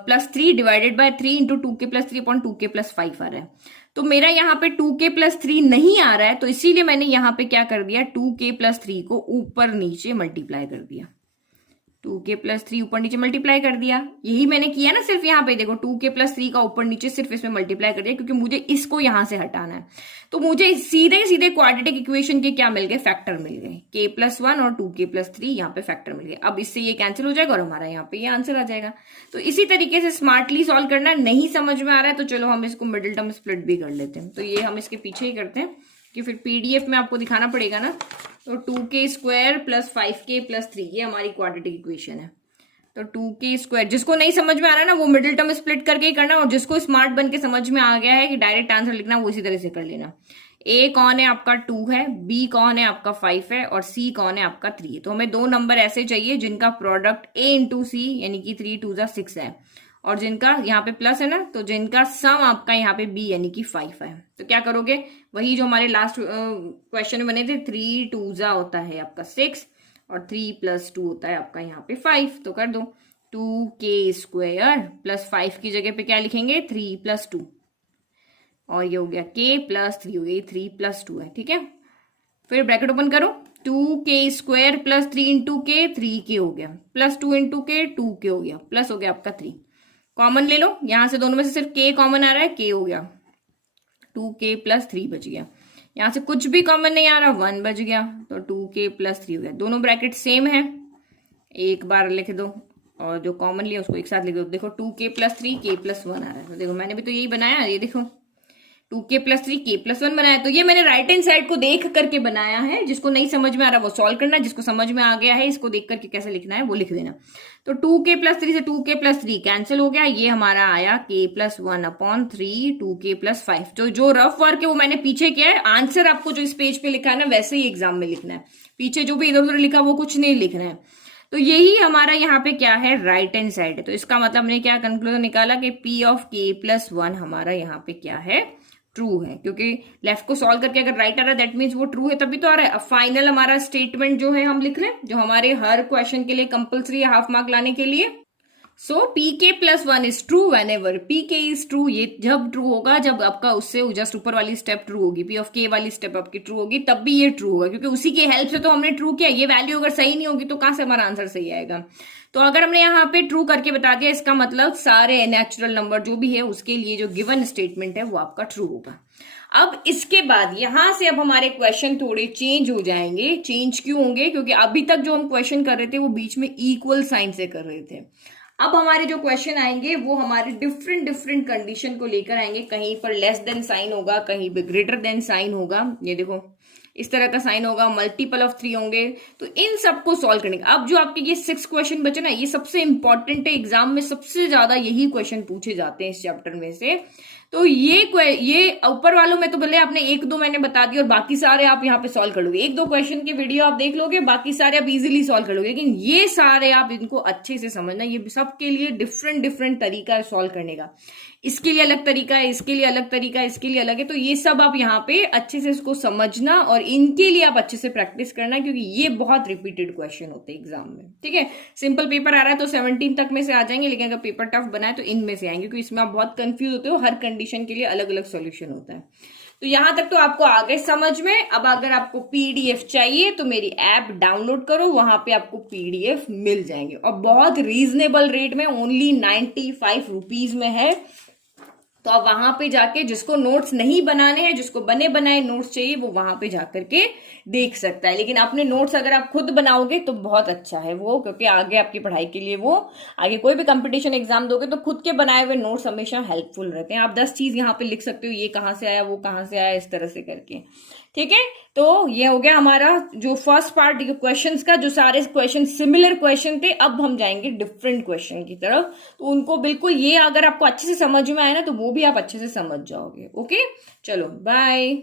+3 divided by 3 × 2k+3 upon 2k+5 आ रहा है। तो मेरा यहाँ पे 2k+3 नहीं आ रहा है, तो इसीलिए मैंने यहाँ पे क्या कर दिया, 2k+3 को ऊपर नीचे मल्टीप्लाई कर दिया, 2k+3 ऊपर नीचे मल्टीप्लाई कर दिया। यही मैंने किया ना, सिर्फ यहाँ पे देखो 2k+3 का ऊपर नीचे सिर्फ इसमें मल्टीप्लाई कर दिया, क्योंकि मुझे इसको यहां से हटाना है। तो मुझे सीधे सीधे क्वाड्रेटिक इक्वेशन के क्या मिल गए, फैक्टर मिल गए, k+1 और 2k+3 यहाँ पे फैक्टर मिल गए। अब इससे ये कैंसिल हो जाएगा और हमारा यहाँ पे ये आंसर आ जाएगा। तो इसी तरीके से स्मार्टली सॉल्व करना। नहीं समझ में आ रहा है तो चलो हम इसको मिडिल टर्म स्प्लिट भी कर लेते हैं। तो ये हम इसके पीछे ही करते हैं कि फिर पीडीएफ में आपको दिखाना पड़ेगा ना। तो 2k² + 5k + 3 ये हमारी क्वाड्रेटिक इक्वेशन है। तो 2k², जिसको नहीं समझ में आ रहा है ना वो मिडिल टर्म स्प्लिट करके ही करना, और जिसको स्मार्ट बन के समझ में आ गया है कि डायरेक्ट आंसर लिखना वो इसी तरह से कर लेना। a कौन है आपका 2 है, b कौन है आपका 5 है, और c कौन है आपका 3 है। तो हमें 2 नंबर ऐसे चाहिए जिनका प्रोडक्ट a × c यानी कि 3 × 2 = 6 है, और जिनका यहाँ पे प्लस है ना, तो जिनका सम आपका यहाँ पे b यानी कि 5 है। तो क्या करोगे, वही जो हमारे लास्ट क्वेश्चन में बने थे, 3 × 2 = होता है आपका 6 और 3 + 2 होता है आपका यहाँ पे 5। तो कर दो 2k² + 5 की जगह पे क्या लिखेंगे, 3 + 2, और ये हो गया k + 3 हो गया, 3 + 2 है। ठीक है, फिर ब्रैकेट ओपन करो, 2k² + 3 × k 3k हो गया, +2 × k 2k हो गया, प्लस हो गया आपका 3। कॉमन ले लो, यहां से दोनों में से सिर्फ k कॉमन आ रहा है, k हो गया, 2k + 3 बच गया। यहां से कुछ भी कॉमन नहीं आ रहा, 1 बच गया, तो 2k + 3 हो गया। दोनों ब्रैकेट सेम है, एक बार लिख दो, और जो कॉमन लिया उसको एक साथ लिख दो। देखो 2k + 3 k + 1 आ रहा है। तो देखो मैंने भी तो यही बनाया, ये देखो 2k + 3 k + 1 बनाया। तो ये मैंने राइट हैंड साइड को देख करके बनाया है। जिसको नहीं समझ में आ रहा वो सॉल्व करना, जिसको समझ में आ गया है इसको देख करके कैसे लिखना है वो लिख देना। तो 2k + 3 से 2k + 3 कैंसिल हो गया, ये हमारा आया k + 1/3 2k + 5। जो रफ वर्क है वो मैंने पीछे किया है, आंसर आपको जो इस पेज पे लिखा है ना वैसे ही एग्जाम में लिखना है। पीछे जो भी इधर उधर लिखा वो कुछ नहीं लिखना है। तो यही हमारा यहाँ पे क्या है, राइट हैंड साइड है। तो इसका मतलब हमने क्या कंक्लूजन निकाला कि P ऑफ K प्लस 1 हमारा यहाँ पे क्या है, ट्रू है, क्योंकि लेफ्ट को सॉल्व करके अगर राइट आ रहा है दैट मीन्स वो ट्रू है, तभी तो आ रहा है। अब फाइनल हमारा स्टेटमेंट जो है हम लिख लें, जो हमारे हर क्वेश्चन के लिए कंपल्सरी है हाफ मार्क लाने के लिए। सो pk plus 1 is true when ever pk is true. ये जब ट्रू होगा जब आपका उससे जस्ट ऊपर वाली स्टेप ट्रू होगी, p ऑफ k वाली स्टेप आपकी ट्रू होगी, तब भी ये ट्रू होगा, क्योंकि उसी की हेल्प से तो हमने ट्रू किया। ये वैल्यू अगर सही नहीं होगी तो कहां से हमारा आंसर सही आएगा। तो अगर हमने यहाँ पे ट्रू करके बता दिया, इसका मतलब सारे नेचुरल नंबर जो भी है उसके लिए जो गिवन स्टेटमेंट है वो आपका ट्रू होगा। अब इसके बाद यहां से अब हमारे क्वेश्चन थोड़े चेंज हो जाएंगे। चेंज क्यों होंगे, क्योंकि अभी तक जो हम क्वेश्चन कर रहे थे वो बीच में इक्वल साइन से कर रहे थे। अब हमारे जो क्वेश्चन आएंगे वो हमारे डिफरेंट डिफरेंट कंडीशन को लेकर आएंगे। कहीं पर लेस देन साइन होगा, कहीं पर ग्रेटर देन साइन होगा, ये देखो इस तरह का साइन होगा, मल्टीपल ऑफ 3 होंगे। तो इन सबको सॉल्व करने का अब जो आपके ये 6 क्वेश्चन बचे ना, ये सबसे इंपॉर्टेंट है। एग्जाम में सबसे ज्यादा यही क्वेश्चन पूछे जाते हैं इस चैप्टर में से। तो ये ऊपर वालों में तो भले आपने 1-2 मैंने बता दिया और बाकी सारे आप यहाँ पे सॉल्व कर लोगे। 1-2 क्वेश्चन की वीडियो आप देख लोगे, बाकी सारे आप इजीली सॉल्व कर लोगे। लेकिन ये सारे आप इनको अच्छे से समझना, ये सबके लिए डिफरेंट डिफरेंट तरीका है सॉल्व करने का। इसके लिए अलग तरीका है, इसके लिए अलग तरीका है, इसके लिए अलग है। तो ये सब आप यहाँ पे अच्छे से इसको समझना और इनके लिए आप अच्छे से प्रैक्टिस करना, क्योंकि ये बहुत रिपीटेड क्वेश्चन होते हैं एग्जाम में। ठीक है, सिंपल पेपर आ रहा है तो 17 तक में से आ जाएंगे, लेकिन अगर पेपर टफ बनाए तो इनमें से आएंगे, क्योंकि इसमें आप बहुत कंफ्यूज होते हो। हर कंडीशन के लिए अलग अलग सोल्यूशन होता है। तो यहां तक तो आपको आ गए समझ में। अब अगर आपको पीडीएफ चाहिए तो मेरी ऐप डाउनलोड करो, वहां पे आपको पीडीएफ मिल जाएंगे और बहुत रीजनेबल रेट में, ओनली 95 रुपीज में है। तो आप वहां पे जाके, जिसको नोट्स नहीं बनाने हैं, जिसको बने बनाए नोट्स चाहिए, वो वहां पे जाकर के देख सकता है। लेकिन अपने नोट्स अगर आप खुद बनाओगे तो बहुत अच्छा है वो, क्योंकि आगे आपकी पढ़ाई के लिए वो, आगे कोई भी कंपटीशन एग्जाम दोगे तो खुद के बनाए हुए नोट्स हमेशा हेल्पफुल रहते हैं। आप 10 चीज यहाँ पे लिख सकते हो, ये कहाँ से आया, वो कहाँ से आया, इस तरह से करके। ठीक है, तो ये हो गया हमारा जो फर्स्ट पार्ट क्वेश्चंस का। जो सारे क्वेश्चन सिमिलर क्वेश्चन थे, अब हम जाएंगे डिफरेंट क्वेश्चन की तरफ। तो उनको बिल्कुल, ये अगर आपको अच्छे से समझ में आए ना तो वो भी आप अच्छे से समझ जाओगे। ओके, चलो बाय।